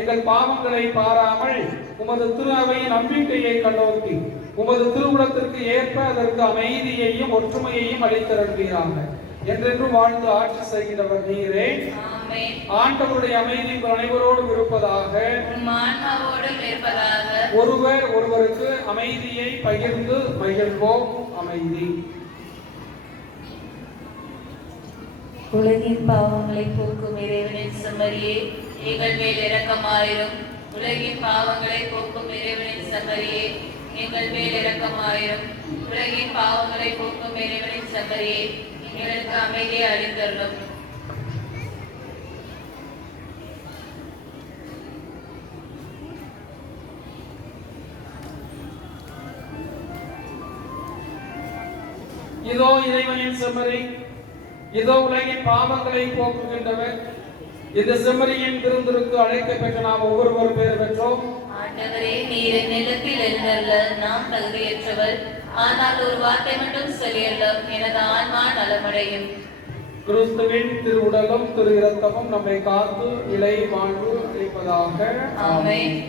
எங்கள் பாவங்களை பாராமல் உமது திரு அவையின் நம்பிக்கையை கண்ணோக்கி உமது திருவுளத்திற்கு ஏற்ப அதற்கு அமைதியையும் ஒற்றுமையையும் அளித்திருக்கிறாங்க. என்றென்றும் வாழ்ந்து ஆட்சி செய்கின்றவர் நீரே. ஆண்டவருடைய அமைதி உங்கள் அனைவரோடும் இருப்பதாக. ஒருவர் ஒருவருக்கு அமைதியை பகிர்ந்து மகிழ்வோம். அமைதி. உலகின் பாவங்களை போக்கும் இறைவனின் செம்மறியே, எங்கள் மேல் இரக்கமாயிரும். உலகின் பாவங்களை போக்கும் இறைவனின் செம்மறியே, எங்கள் மேல் இரக்கமாயிரும். உலகின் பாவங்களை போக்கும் இறைவனின் செம்மறியே, எங்களுக்கு அமைதியை அளித்தருளும். இதோ இறைவனின் செம்மறி, இதோ உலகின் பாவங்களை போக்குகின்றவர். இந்த செம்மறியின் விருந்திற்கு அழைக்கப்பட்ட நாம் ஒவ்வொருவர் பேர் பெற்றோம். ஆண்டவரே, நீர் நிலத்தில் எழுந்தருள நாம் தகுதியற்றவர். ஆனால் ஒரு வார்த்தை மட்டும் சொல்லியருளும், எனது ஆன்மா நலமடையும். கிறிஸ்துவின் திருவுடலும் திரு இரத்தமும் நம்மை காத்து இலை வாழ்வு அளிப்பதாக. ஆமென்.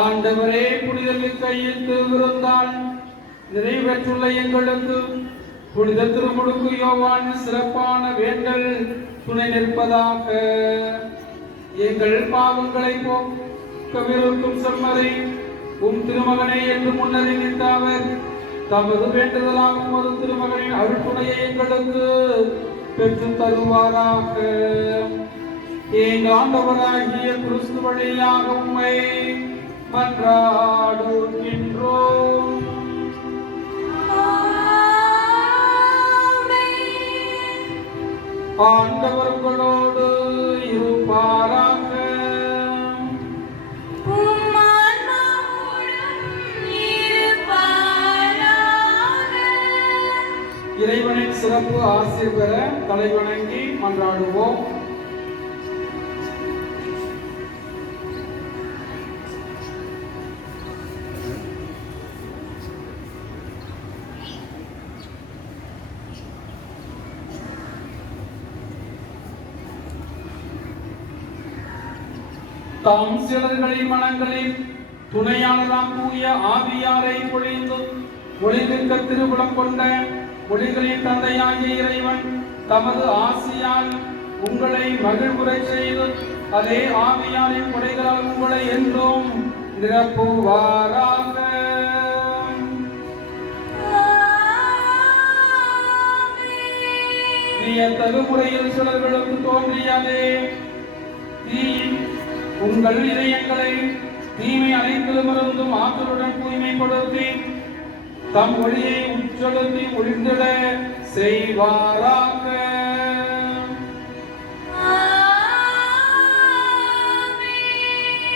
ஆண்டவரே, புனிதமிக்க திருவிருந்தால் நிறைவேற்றுள்ள எங்களுக்கு புனித திருமுழுக்கு யோவான் சிறப்பான வேண்டல் துணை நிற்பதாக. எங்கள் பாவங்களை போக்கவிருக்கும் செம்மறை திருமகனை என்று முன்னறிவித்த அவர் தமது வேண்டுதலாகும் ஒரு திருமகனின் அருள்துணையை எங்களுக்கு பெற்று தருவாராக. எங்கள் ஆண்டவராகிய கிறிஸ்து வழியாக உம்மை மன்றாடுகின்றோம். ஆண்டவர்களோடு இருப்பாராக. இறைவனின் சிறப்பு ஆசீர் பெற தலைவணங்கி மன்றாடுவோம். தாம் சிலர்களின் மனங்களில் துணையாளராம் தூய ஆவியாரை பொழிந்து ஒளிமிக்க திருவுளம் கொண்ட ஒளிகளின் தந்தையாகிய இறைவன் தமது ஆசியால் உங்களை மகிழ்வுறச் செய்து அதே ஆவியாரின் கொடைகளால் உங்களை என்றும் நிரப்புவாராக. தகுமுறையில் சிலர்களுக்கு தோன்றியதே உங்கள் இதயங்களை தீமை அனைத்திலுமிருந்தும் ஆற்றலுடன் தூய்மைப்படுத்தி தம் ஒளியை உச்செலுத்தி ஒளிந்திட செய்வாராக.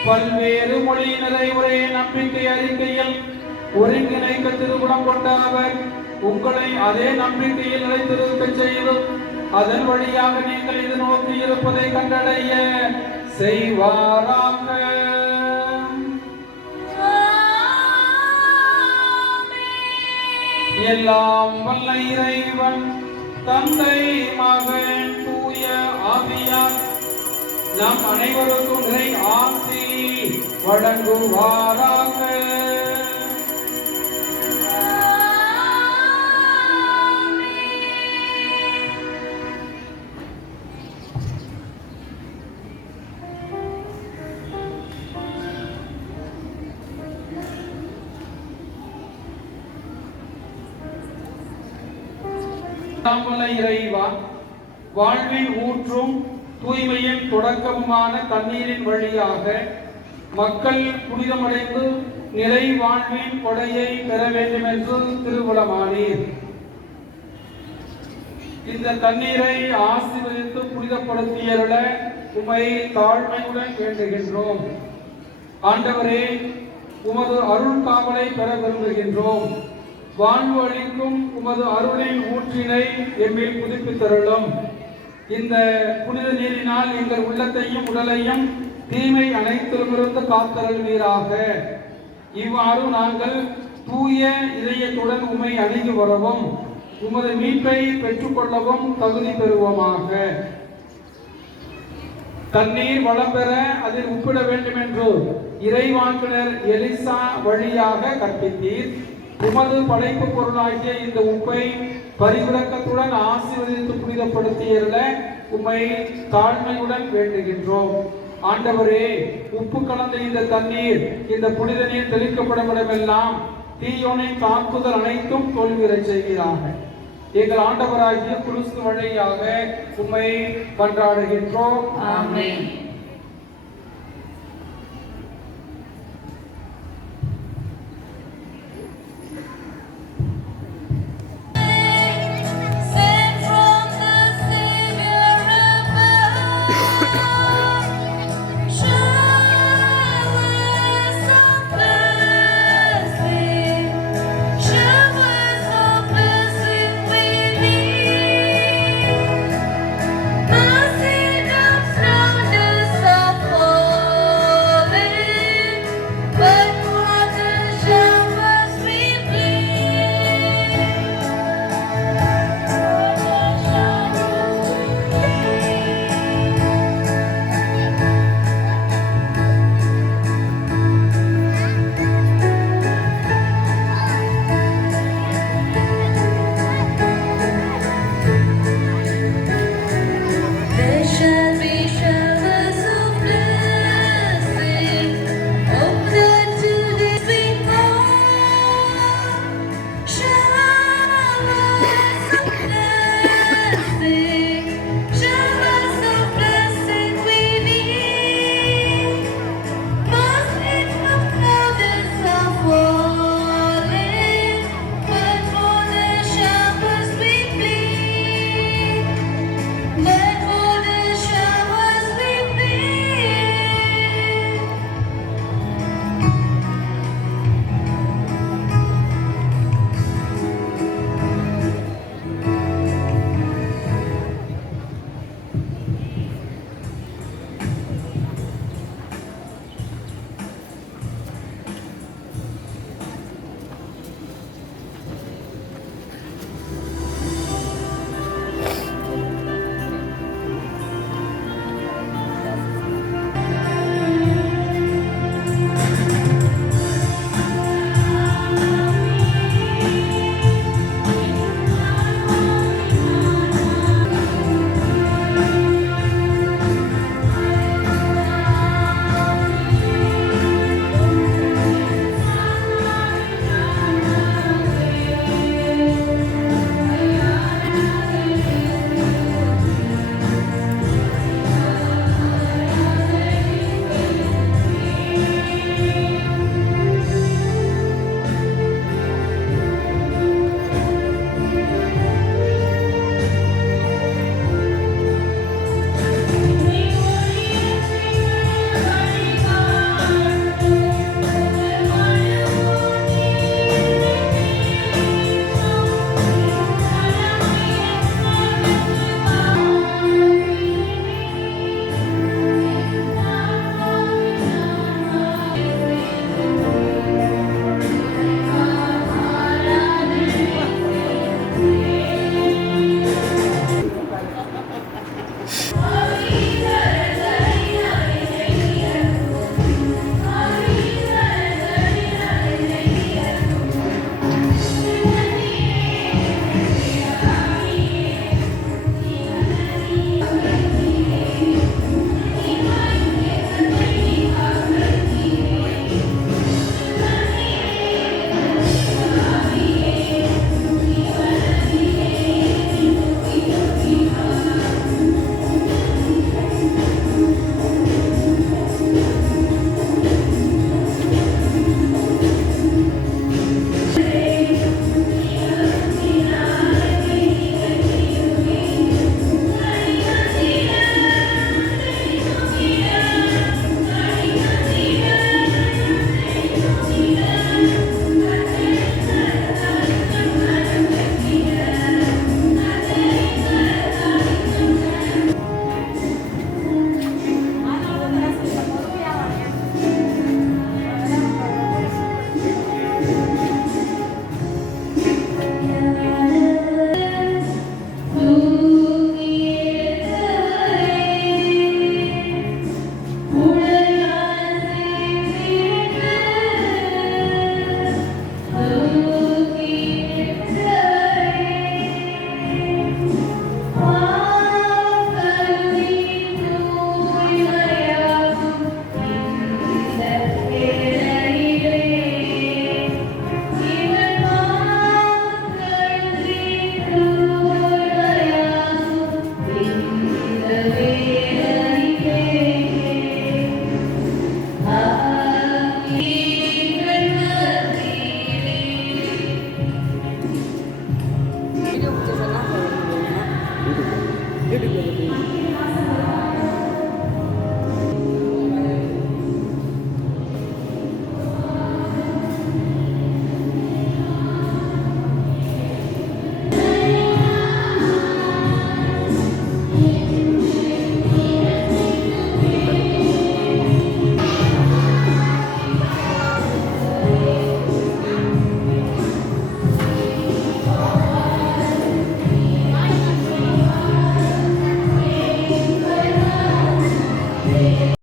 பல்வேறு மொழியினரை ஒரே நம்பிக்கை அறிக்கையில் ஒருங்கிணைக்க திருகுணம் கொண்ட அவர் உங்களை அதே நம்பிக்கையில் நிலைத்திருக்க செய்து அதன் வழியாக நீங்கள் இது நோக்கி இருப்பதை கண்டடைய செய்வாராக. எல்லாம் வல்ல இறைவன் தந்தை மகன் தூய ஆவியார் நம் அனைவருக்கும் நிறை ஆசி வழங்குவாராக. இறைவா, வாழ்வின் ஊற்றும் தூய்மையின் தொடக்கமுமான தண்ணீரின் வழியாக மக்கள் புனிதமடைந்து நிலை வாழ்வின் கொடையை பெற வேண்டும் என்று திருவுளமானீர். இந்த தண்ணீரை ஆசீர்வதித்து புனிதப்படுத்தியருள உம்மை தாழ்மையுடன் வேண்டுகின்றோம். ஆண்டவரே, உமது அருள் காவலை பெற விரும்புகின்றோம். வாழ்வு அளிக்கும் உமது அருளின் ஊற்றினை எம்மில் புதுப்பித்தருளும். இந்த புனித நீரினால் எங்கள் உள்ளத்தையும் உடலையும் தீமை அனைத்திலுமிருந்து காத்தருள்வீராக. இவ்வாறு நாங்கள் தூய இதயத்துடன் உம்மை அணுகி வரவும் உமது மீட்பை பெற்றுக்கொள்ளவும் தகுதி பெறுவோமாக. தண்ணீர் வளம் பெற அதில் உப்பிட வேண்டும் என்று இறைவாக்கினர் எலிசா வழியாக கற்பித்தீர். உமது படைப்பு பொருளாகிய இந்த உப்பை பரிவிரக்கத்துடன் ஆசீர்வதித்து புனிதப்படுத்தியருள உம்மை தாழ்மையுடன் வேண்டுகின்றோம். ஆண்டவரே, உப்பு கலந்த இந்த தண்ணீர் இந்த புனித நீர் தெளிக்கப்படும் இடமெல்லாம் தீயோனின் தாக்குதல் அனைத்தும் தோல்வியறச் செய்வீராக. எங்கள் ஆண்டவராகிய கிறிஸ்து வழியாக உம்மை கொண்டாடுகின்றோம். ஆமென்.